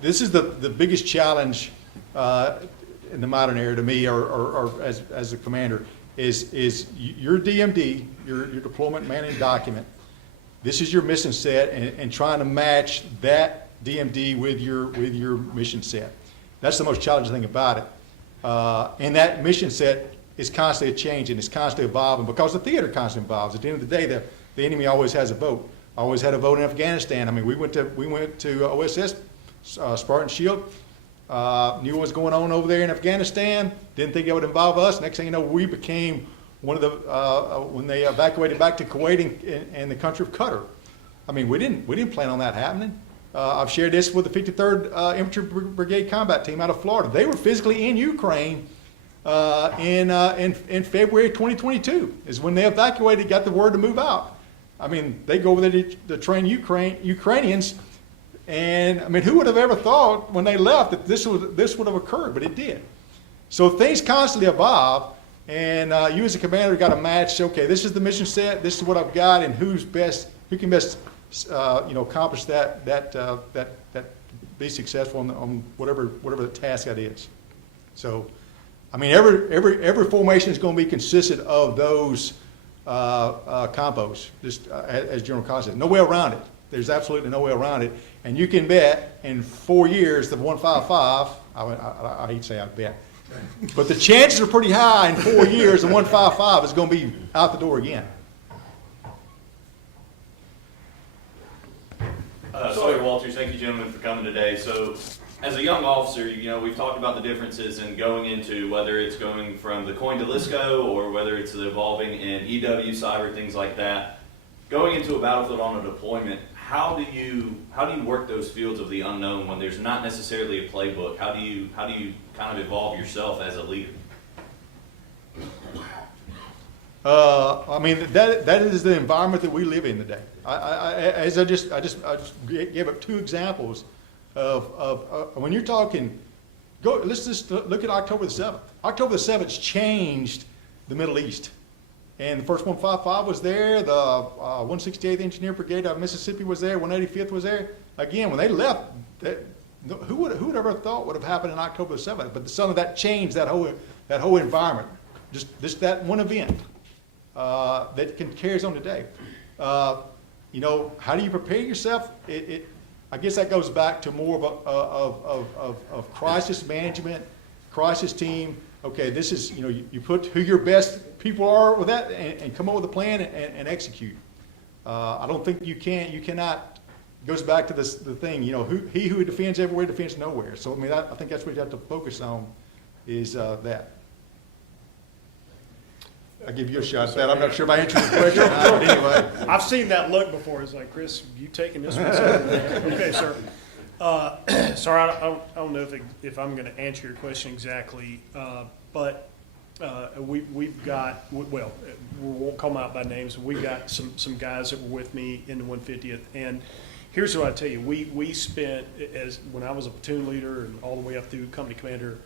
This is the biggest challenge in the modern era to me, or as a commander, is your DMD, your deployment manning document. This is your mission set, and trying to match that DMD with your mission set. That's the most challenging thing about it. And that mission set is constantly changing, it's constantly evolving, because the theater constantly evolves. At the end of the day, the enemy always has a vote. Always had a vote in Afghanistan. I mean, we went to OSS, Spartan Shield, knew what was going on over there in Afghanistan, didn't think it would involve us. Next thing you know, we became one of the, when they evacuated back to Kuwait and the country of Qatar. I mean, we didn't plan on that happening. I've shared this with the 53rd Infantry Brigade Combat Team out of Florida. They were physically in Ukraine in February 2022 is when they evacuated, got the word to move out. I mean, they go over there to train Ukrainians, and I mean, who would have ever thought when they left that this would have occurred? But it did. So things constantly evolve, and you as a commander got to match. Okay, this is the mission set. This is what I've got, and who can best accomplish that be successful on whatever the task that is. So, I mean, every formation is going to be consistent of those compos, just as General Collins said. No way around it. There's absolutely no way around it. And you can bet in 4 years the 155. I hate to say I bet, but the chances are pretty high in 4 years the 155 is going to be out the door again. Sawyer Walters, thank you gentlemen for coming today. So as a young officer, we've talked about the differences in going into whether it's going from the coin to LISCO or whether it's evolving in EW, cyber, things like that. Going into a battlefield on a deployment, how do you work those fields of the unknown when there's not necessarily a playbook? How do you kind of evolve yourself as a leader? I mean, that is the environment that we live in today. I just gave up 2 examples of when you're talking. Let's just look at October the 7th. October the 7th changed the Middle East, and the first 155 was there. The 168th Engineer Brigade out of Mississippi was there. 185th was there. Again, when they left, who would ever thought would have happened in October 7th? But some of that changed that whole environment. Just that one event that carries on today. You know, how do you prepare yourself? I guess that goes back to more of crisis management, crisis team. Okay, this is, you know, you put who your best people are with that and come up with a plan and execute. I don't think you cannot. Goes back to the thing, you know, he who defends everywhere defends nowhere. So I mean, I think that's what you have to focus on is that. I'll give you a shot at that. I'm not sure if I answered the question or not, but anyway. I've seen that look before. It's like, Chris, you taking this one? Okay, sir. Sorry, I don't know if I'm going to answer your question exactly, but we've got, well, we won't call them out by names. We've got some guys that were with me in the 150th, and here's what I tell you: we spent, as when I was a platoon leader and all the way up through company commander.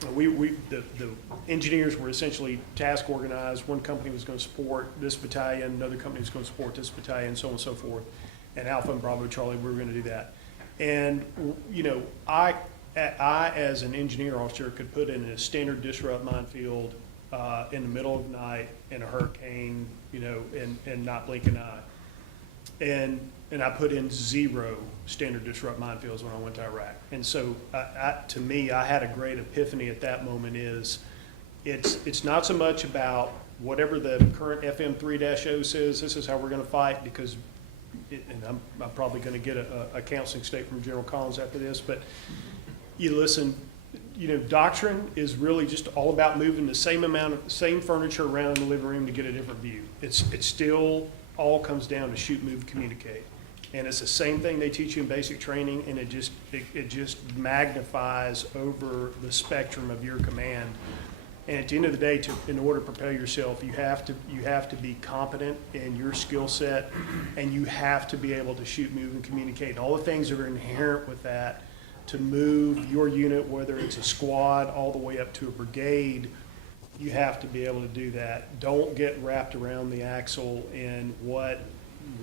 The engineers were essentially task organized. One company was going to support this battalion, another company was going to support this battalion, so on and so forth. And Alpha and Bravo Charlie, we were going to do that. And, you know, I as an engineer officer could put in a standard disrupt minefield in the middle of the night in a hurricane, you know, and not blink an eye. And I put in 0 standard disrupt minefields when I went to Iraq. And so, to me, I had a great epiphany at that moment. It's not so much about whatever the current FM 3-0 says. This is how we're going to fight, because, and I'm probably going to get a counseling statement from General Collins after this. But you listen. You know, doctrine is really just all about moving the same furniture around in the living room to get a different view. It's still all comes down to shoot, move, communicate. And it's the same thing they teach you in basic training, and it just magnifies over the spectrum of your command. And at the end of the day, in order to prepare yourself, you have to be competent in your skill set, and you have to be able to shoot, move, and communicate. And all the things that are inherent with that to move your unit, whether it's a squad all the way up to a brigade, you have to be able to do that. Don't get wrapped around the axle in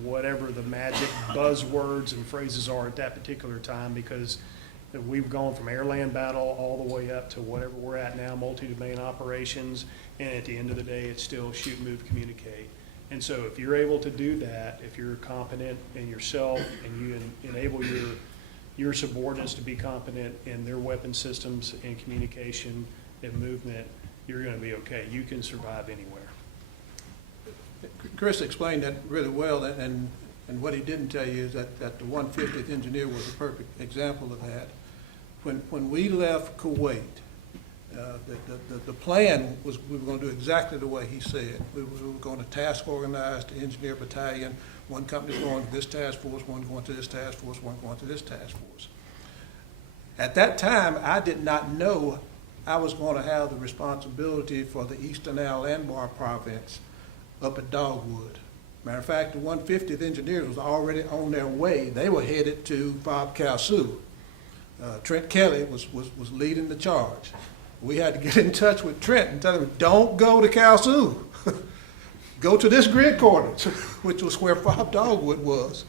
whatever the magic buzzwords and phrases are at that particular time, because we've gone from airland battle all the way up to whatever we're at now, multi-domain operations, and at the end of the day, it's still shoot, move, communicate. And so if you're able to do that, if you're competent in yourself and you enable your subordinates to be competent in their weapon systems and communication and movement, you're going to be okay. You can survive anywhere. Chris explained that really well, and what he didn't tell you is that the 150th Engineer was a perfect example of that. When we left Kuwait, the plan was we were going to do exactly the way he said. We were going to task organize the engineer battalion. One company was going to this task force, one going to this task force, one going to this task force. At that time, I did not know I was going to have the responsibility for the Eastern Al Anbar province up at Dogwood. Matter of fact, the 150th Engineers was already on their way. They were headed to Bob Kalsu. Trent Kelly was leading the charge. We had to get in touch with Trent and tell him, don't go to Kalsu. Go to this grid coordinates, which was where Bob Dogwood was.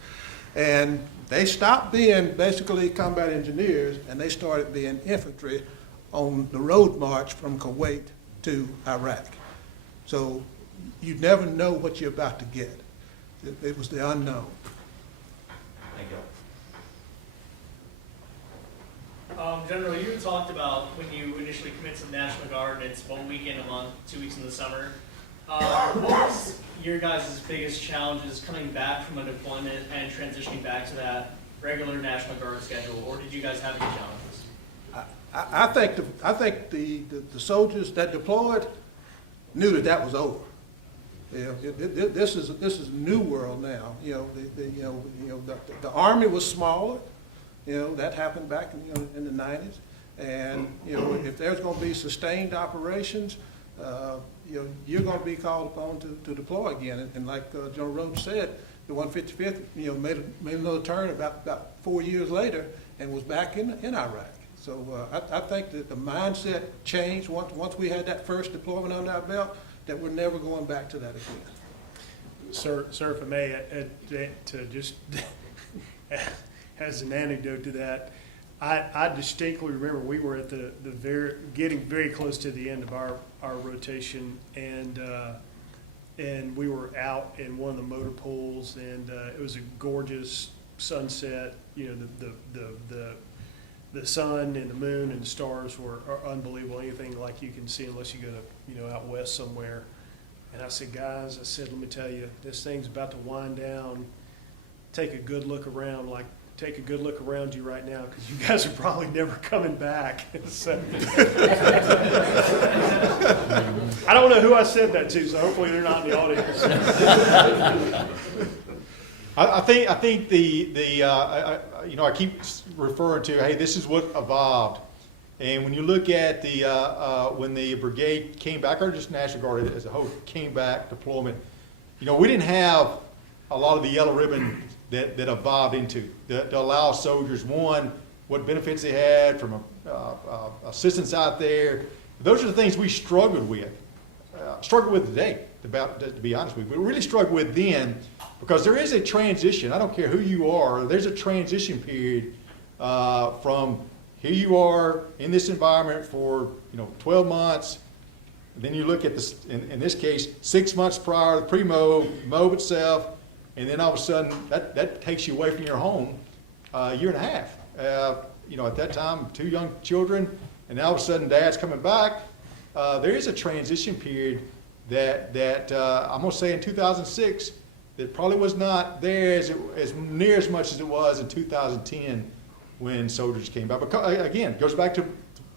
And they stopped being basically combat engineers, and they started being infantry on the road march from Kuwait to Iraq. So you never know what you're about to get. It was the unknown. Thank you. General, you talked about when you initially commit to the National Guard, it's 1 weekend a month, 2 weeks in the summer. What was your guys' biggest challenges coming back from a deployment and transitioning back to that regular National Guard schedule, or did you guys have any challenges? I think the soldiers that deployed knew that was over. This is a new world now. The Army was smaller. That happened back in the 90s. And if there's going to be sustained operations, you're going to be called upon to deploy again. And like General Rhodes said, the 155th made another turn about 4 years later and was back in Iraq. So I think that the mindset changed once we had that first deployment under our belt, that we're never going back to that again. Sir, if I may, to just has an anecdote to that. I distinctly remember we were at the getting very close to the end of our rotation, and we were out in one of the motor pools, and it was a gorgeous sunset. You know, the sun and the moon and the stars are unbelievable. Anything like you can see unless you go to, you know, out west somewhere. And I said, guys, let me tell you, this thing's about to wind down. Take a good look around, take a good look around you right now, because you guys are probably never coming back. So, I don't know who I said that to, so hopefully they're not in the audience. I think you know, I keep referring to, hey, this is what evolved. And when you look at when the brigade came back, or just National Guard as a whole came back deployment, you know, we didn't have a lot of the yellow ribbon that evolved into to allow soldiers, one, what benefits they had from assistance out there. Those are the things we struggled with today, to be honest with you. We really struggled with then, because there is a transition. I don't care who you are, there's a transition period from here you are in this environment for 12 months. Then you look at this, in this case, 6 months prior, the pre-MOB itself, and then all of a sudden that takes you away from your home a year and a half. At that time, 2 young children, and now all of a sudden dad's coming back. There is a transition period that I'm going to say in 2006 that probably was not there as near as much as it was in 2010 when soldiers came back. Because, again, it goes back to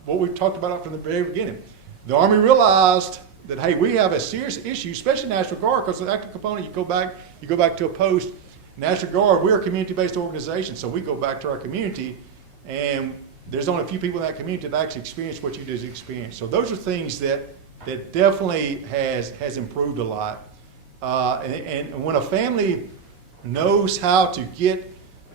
what we talked about from the very beginning. The Army realized that, hey, we have a serious issue, especially National Guard, because the active component, you go back to a post. National Guard, we're a community-based organization, so we go back to our community, and there's only a few people in that community that actually experience what you just experienced. So those are things that definitely has improved a lot. And when a family knows how to get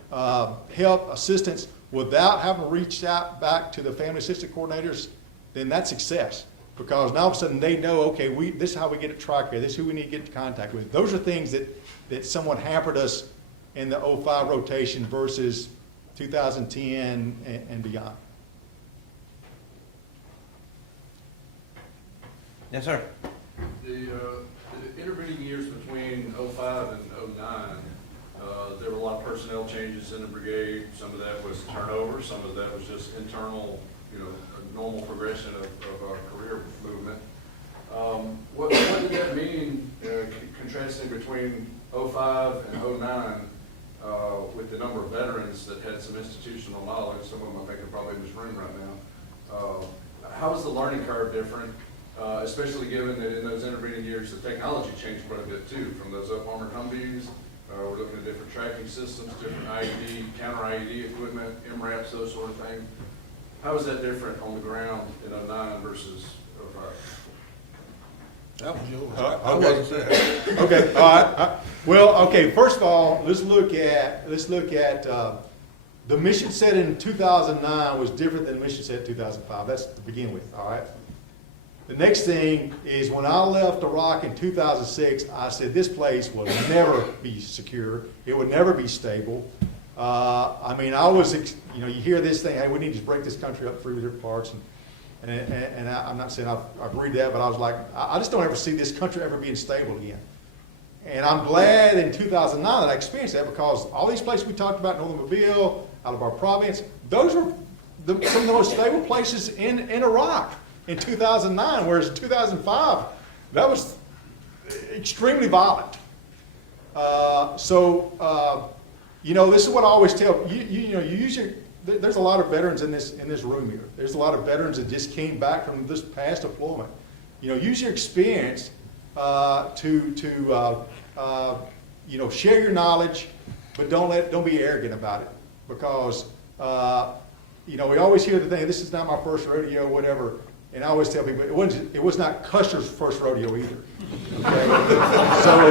help, assistance, without having to reach out back to the family assistance coordinators, then that's success. Because now all of a sudden they know, okay, this is how we get at TRICARE, this is who we need to get in contact with. Those are things that somewhat hampered us in the 05 rotation versus 2010 and beyond. Yes, sir. The intervening years between 05 and 09, there were a lot of personnel changes in the brigade. Some of that was turnover, some of that was just internal, a normal progression of our career movement. What did that mean, contrasting between 05 and 09, with the number of veterans that had some institutional knowledge? Some of them I think are probably in this room right now. How was the learning curve different, especially given that in those intervening years the technology changed quite a bit too, from those up-armored Humvees? We're looking at different tracking systems, different IED, counter-IED equipment, MRAPs, those sort of things. How is that different on the ground in 09 versus 05? That was yours. I wasn't there. Okay. All right. Well, okay. First of all, let's look at the mission set in 2009 was different than the mission set in 2005. That's to begin with. All right. The next thing is when I left Iraq in 2006, I said this place will never be secure. It would never be stable. I was, you hear this thing, hey, we need to break this country up 3 different parts. And I'm not saying I've agreed to that, but I was like, I just don't ever see this country ever being stable again. And I'm glad in 2009 that I experienced that, because all these places we talked about, Northern Mobile, out of our province, those were some of the most stable places in Iraq in 2009, whereas in 2005, that was extremely violent. This is what I always tell you. There's a lot of veterans in this room here. There's a lot of veterans that just came back from this past deployment. Use your experience to share your knowledge, but don't be arrogant about it, because we always hear the thing, this is not my first rodeo, whatever. And I always tell people it was not Custer's first rodeo either. Okay? So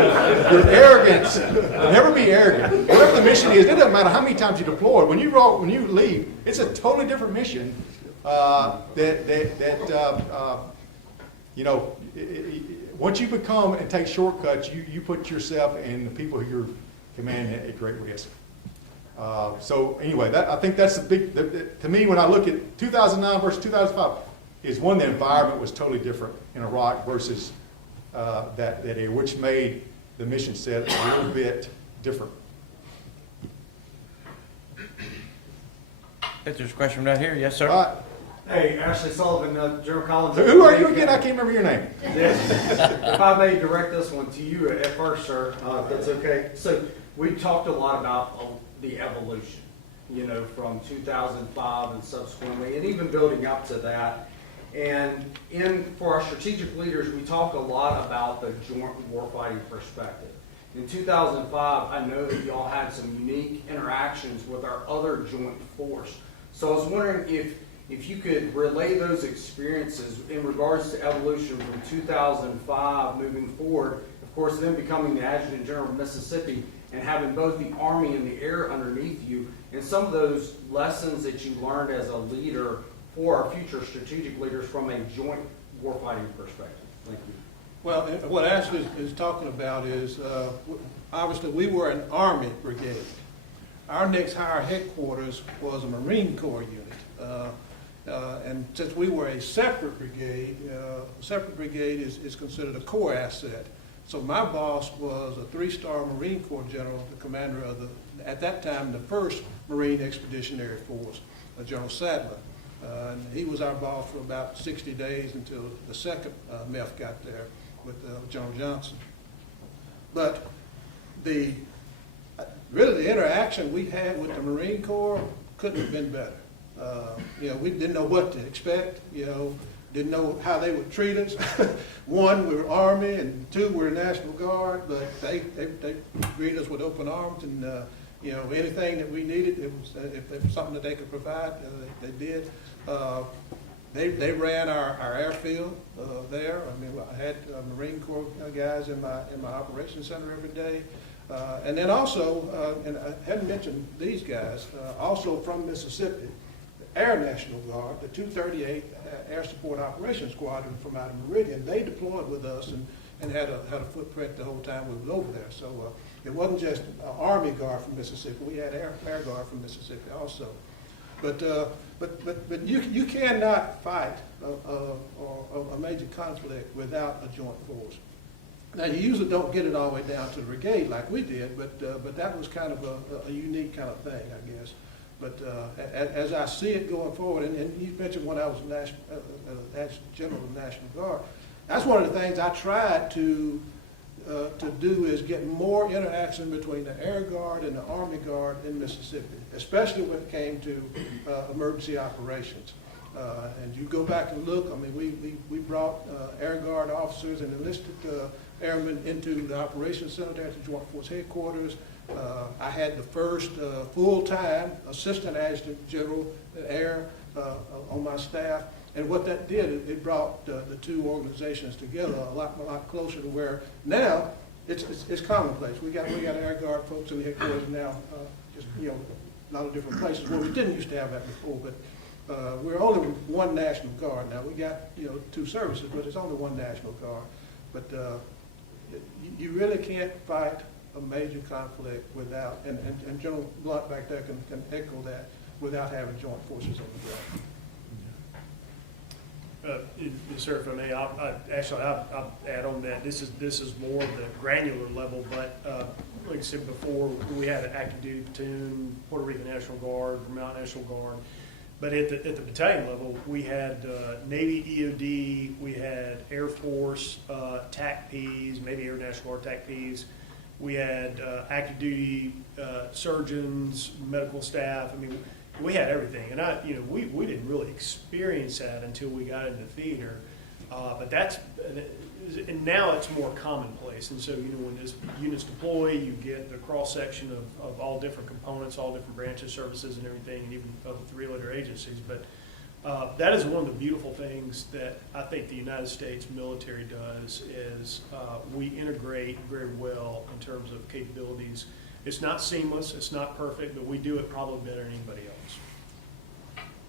your arrogance, never be arrogant. Whatever the mission is, it doesn't matter how many times you deploy. When you leave, it's a totally different mission. Once you become and take shortcuts, you put yourself and the people who you're commanding at great risk. So anyway, I think that's the big, to me, when I look at 2009 versus 2005, is one, the environment was totally different in Iraq versus that area, which made the mission set a little bit different. There's a question right here. Yes, sir. All right. Hey, Ashley Sullivan, General Collins. Who are you again? I can't remember your name. If I may direct this one to you at first, sir, if that's okay. So we talked a lot about the evolution, you know, from 2005 and subsequently, and even building up to that. And for our strategic leaders, we talk a lot about the joint warfighting perspective. In 2005, I know that y'all had some unique interactions with our other joint force. So I was wondering if you could relay those experiences in regards to evolution from 2005 moving forward, of course, then becoming the Adjutant General of Mississippi and having both the Army and the Air underneath you, and some of those lessons that you learned as a leader for our future strategic leaders from a joint warfighting perspective. Thank you. Well, what Ashley is talking about is, obviously, we were an Army brigade. Our next higher headquarters was a Marine Corps unit. And since we were a separate brigade is considered a Corps asset. So my boss was a 3-star Marine Corps general, the commander of at that time, the 1st Marine Expeditionary Force, General Sadler. And he was our boss for about 60 days until the 2nd MEF got there with General Johnson. But really the interaction we had with the Marine Corps couldn't have been better. You know, we didn't know what to expect, you know, didn't know how they would treat us. One, we were Army, and 2, we were National Guard, but they greeted us with open arms, and you know, anything that we needed, it was, if there was something that they could provide, they did. They ran our airfield there. I mean, I had Marine Corps guys in my operations center every day. And then also, and I hadn't mentioned these guys, also from Mississippi, the Air National Guard, the 238 Air Support Operations Squadron from out of Meridian, they deployed with us and had a footprint the whole time we was over there. So it wasn't just an Army Guard from Mississippi. We had Air Guard from Mississippi also. But you cannot fight a major conflict without a joint force. Now, you usually don't get it all the way down to the brigade like we did, but that was kind of a unique kind of thing, I guess. But as I see it going forward, and you mentioned when I was General of the National Guard, that's one of the things I tried to do is get more interaction between the Air Guard and the Army Guard in Mississippi, especially when it came to emergency operations. And you go back and look, I mean, we brought Air Guard officers and enlisted airmen into the operations center there at the Joint Force Headquarters. I had the first full-time Assistant Adjutant General Air on my staff. And what that did, it brought the 2 organizations together a lot closer to where now it's commonplace. We got Air Guard folks in the headquarters now, just, you know, a lot of different places. Well, we didn't used to have that before, but we're only one National Guard now. We got, you know, 2 services, but it's only one National Guard. But you really can't fight a major conflict without, and General Blunt back there can echo that, without having joint forces on the ground. Sir, if I may, I'll add on that. This is more the granular level, but like I said before, we had an active duty platoon, Puerto Rican National Guard, Vermont National Guard. But at the battalion level, we had Navy EOD, we had Air Force TACPs, maybe Air National Guard TACPs. We had active duty surgeons, medical staff. I mean, we had everything, and we didn't really experience that until we got into theater. But and now it's more commonplace. And so, when these units deploy, you get the cross section of all different components, all different branches, services, and everything, and even of the 3-letter agencies. But that is one of the beautiful things that I think the United States military does is we integrate very well in terms of capabilities. It's not seamless, it's not perfect, but we do it probably better than anybody else.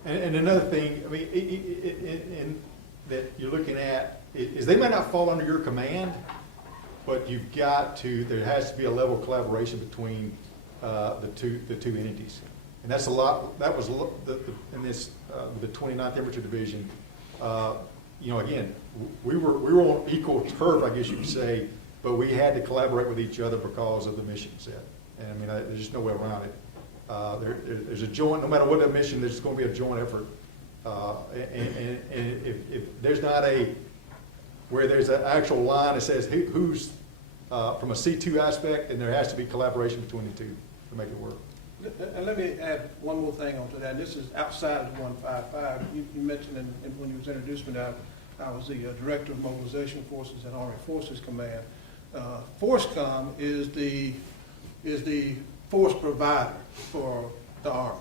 And another thing, I mean, that you're looking at is they may not fall under your command, but there has to be a level of collaboration between the two entities. And that's a lot, that was in this, the 29th Infantry Division, again, we were on equal turf, I guess you could say, but we had to collaborate with each other because of the mission set. And I mean, there's just no way around it. There's a joint, no matter what the mission, there's going to be a joint effort. And if there's not where there's an actual line that says who's from a C2 aspect, and there has to be collaboration between the two to make it work. And let me add one more thing onto that. This is outside of the 155. You mentioned when you was introducing that I was the Director of Mobilization Forces at Army Forces Command. FORCECOM is the force provider for the Army.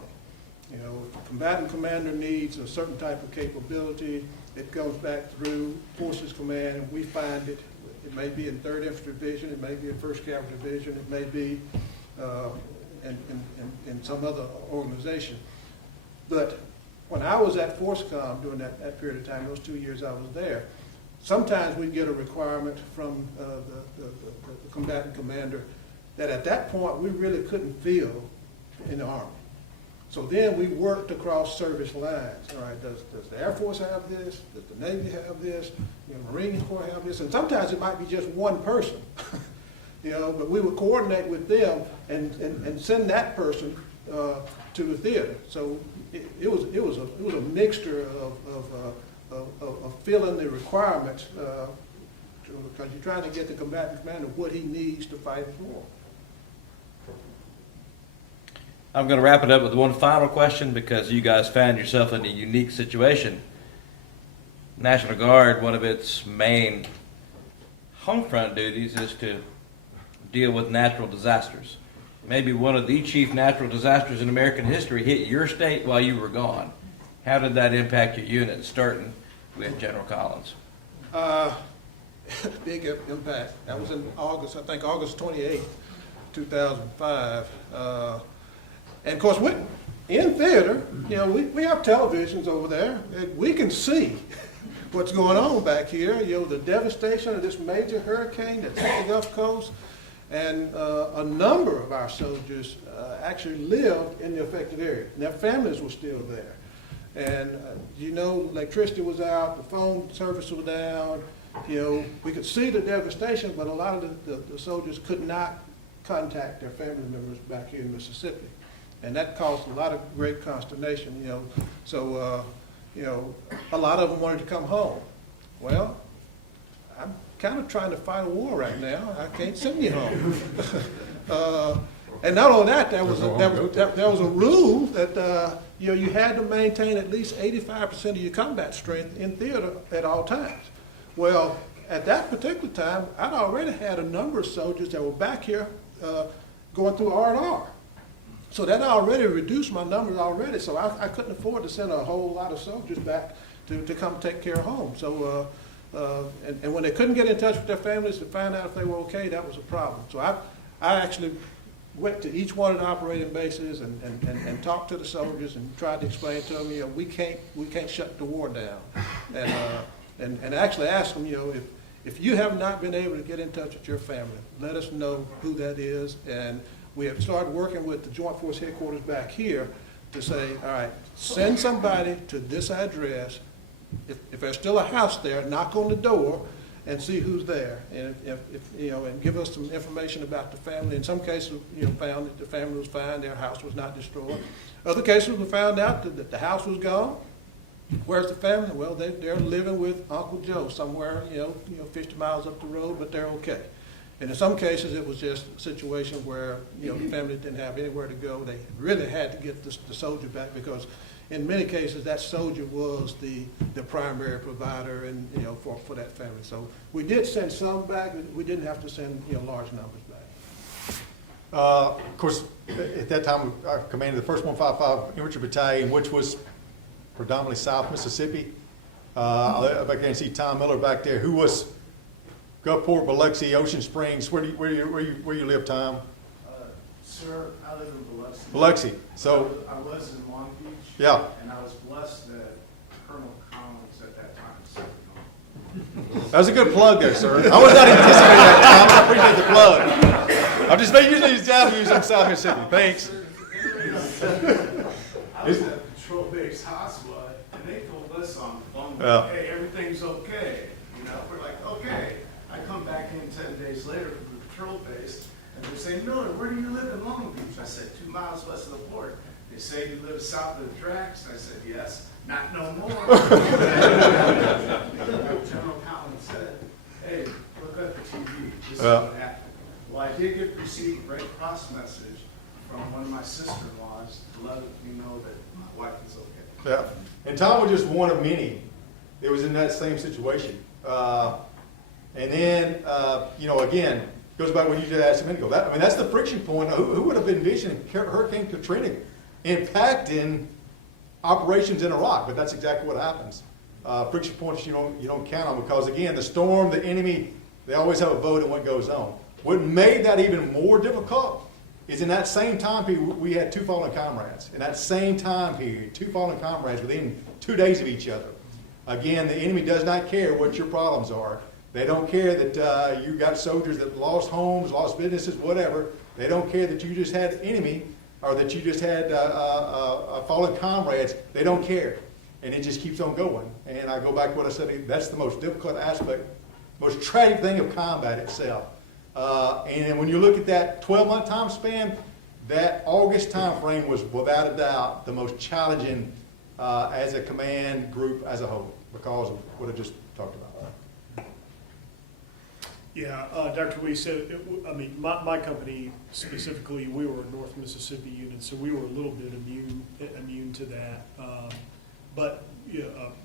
You know, if a combatant commander needs a certain type of capability, it goes back through Forces Command, and we find it. It may be in 3rd Infantry Division, it may be in 1st Cavalry Division, it may be in some other organization. But when I was at FORCECOM during that period of time, those 2 years I was there, sometimes we'd get a requirement from the combatant commander that at that point we really couldn't fill in the Army. So then we worked across service lines. All right, does the Air Force have this? Does the Navy have this? You know, Marine Corps have this? And sometimes it might be just one person. You know, but we would coordinate with them and send that person to the theater. So it was a mixture of filling the requirements because you're trying to get the combatant commander what he needs to fight the war. I'm going to wrap it up with one final question because you guys found yourself in a unique situation. National Guard, one of its main home front duties is to deal with natural disasters. Maybe one of the chief natural disasters in American history hit your state while you were gone. How did that impact your unit, starting with General Collins? Big impact. That was in August, I think August 28, 2005. And of course, in theater, you know, we have televisions over there, and we can see what's going on back here. You know, the devastation of this major hurricane that's hit the Gulf Coast, and a number of our soldiers actually lived in the affected area, and their families were still there. And you know, electricity was out, the phone service was down. You know, we could see the devastation, but a lot of the soldiers could not contact their family members back here in Mississippi. And that caused a lot of great consternation, you know. So, you know, a lot of them wanted to come home. Well, I'm kind of trying to fight a war right now. I can't send you home. And not only that, there was a rule that, you know, you had to maintain at least 85% of your combat strength in theater at all times. Well, at that particular time, I'd already had a number of soldiers that were back here going through R&R. So that already reduced my numbers already, so I couldn't afford to send a whole lot of soldiers back to come take care of home. So, and when they couldn't get in touch with their families to find out if they were okay, that was a problem. So I actually went to each one of the operating bases and talked to the soldiers and tried to explain to them, you know, we can't shut the war down. And actually asked them, you know, if you have not been able to get in touch with your family, let us know who that is. And we have started working with the Joint Force Headquarters back here to say, all right, send somebody to this address. If there's still a house there, knock on the door and see who's there. And if you know, and give us some information about the family. In some cases, you know, found that the family was fine, their house was not destroyed. Other cases, we found out that the house was gone. Where's the family? Well, they're living with Uncle Joe somewhere, you know, 50 miles up the road, but they're okay. And in some cases, it was just a situation where, you know, the family didn't have anywhere to go. They really had to get the soldier back because in many cases, that soldier was the primary provider and, you know, for that family. So we did send some back. We didn't have to send, you know, large numbers back. Of course, at that time, I commanded the 1st 155 Infantry Battalion, which was predominantly South Mississippi. Back there and see Tom Miller back there, who was Gulfport, Biloxi, Ocean Springs. Where you live, Tom? Sir, I live in Biloxi. Biloxi. So I was in Long Beach. Yeah. And I was blessed that Colonel Collins at that time sent me home. That was a good plug there, sir. I was not anticipating that, Tom. I appreciate the plug. I'm just making use of these W's from South Mississippi. Thanks. I was at Patrol Base Hotspot, and they told us on the phone, Yeah. hey, everything's okay. You know, we're like, okay. I come back in 10 days later from the patrol base, and they're saying, Miller, where do you live in Long Beach? I said, 2 miles west of the port. They say you live south of the tracks. I said, yes. Not no more. General Collins said, hey, look at the TV. This is what happened. Well, I did get received a Red Cross message from one of my sister-in-laws to let me know that my wife is okay. Yeah. And Tom was just one of many that was in that same situation. And then, again, goes back to what you just asked a minute ago. That's the friction point. Who would have envisioned Hurricane Katrina impacting operations in Iraq? But that's exactly what happens. Friction points you don't count on because, again, the storm, the enemy, they always have a vote on what goes on. What made that even more difficult is in that same time period, we had 2 fallen comrades. In that same time period, 2 fallen comrades within 2 days of each other. Again, the enemy does not care what your problems are. They don't care that you got soldiers that lost homes, lost businesses, whatever. They don't care that you just had enemy or that you just had fallen comrades. They don't care. And it just keeps on going. And I go back to what I said, that's the most difficult aspect, most tragic thing of combat itself. And when you look at that 12-month time span, that August time frame was without a doubt the most challenging as a command group as a whole because of what I just talked about. Yeah, Dr. Wiest said, my company specifically, we were a North Mississippi unit, so we were a little bit immune to that. But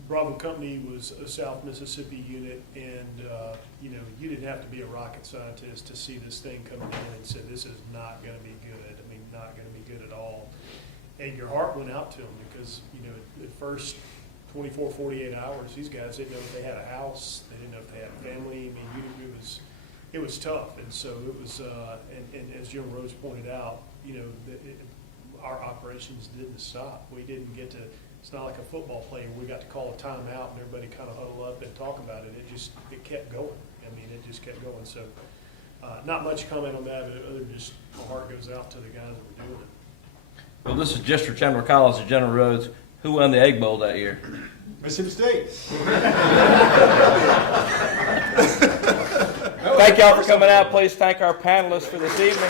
Bravo Company was a South Mississippi unit, and you didn't have to be a rocket scientist to see this thing coming in and say, this is not going to be good. I mean, not going to be good at all. And your heart went out to them because, the first 24, 48 hours, these guys didn't know if they had a house, they didn't know if they had a family. I mean, it was tough. And so it was, and as Jim Rhodes pointed out, our operations didn't stop. We didn't get to, it's not like a football play where we got to call a timeout and everybody kind of huddle up and talk about it. It kept going. I mean, it just kept going. So not much comment on that, but other than just my heart goes out to the guys that were doing it. Well, this is District General Collins and General Rhodes. Who won the Egg Bowl that year? Mississippi State. Thank y'all for coming out. Please thank our panelists for this evening.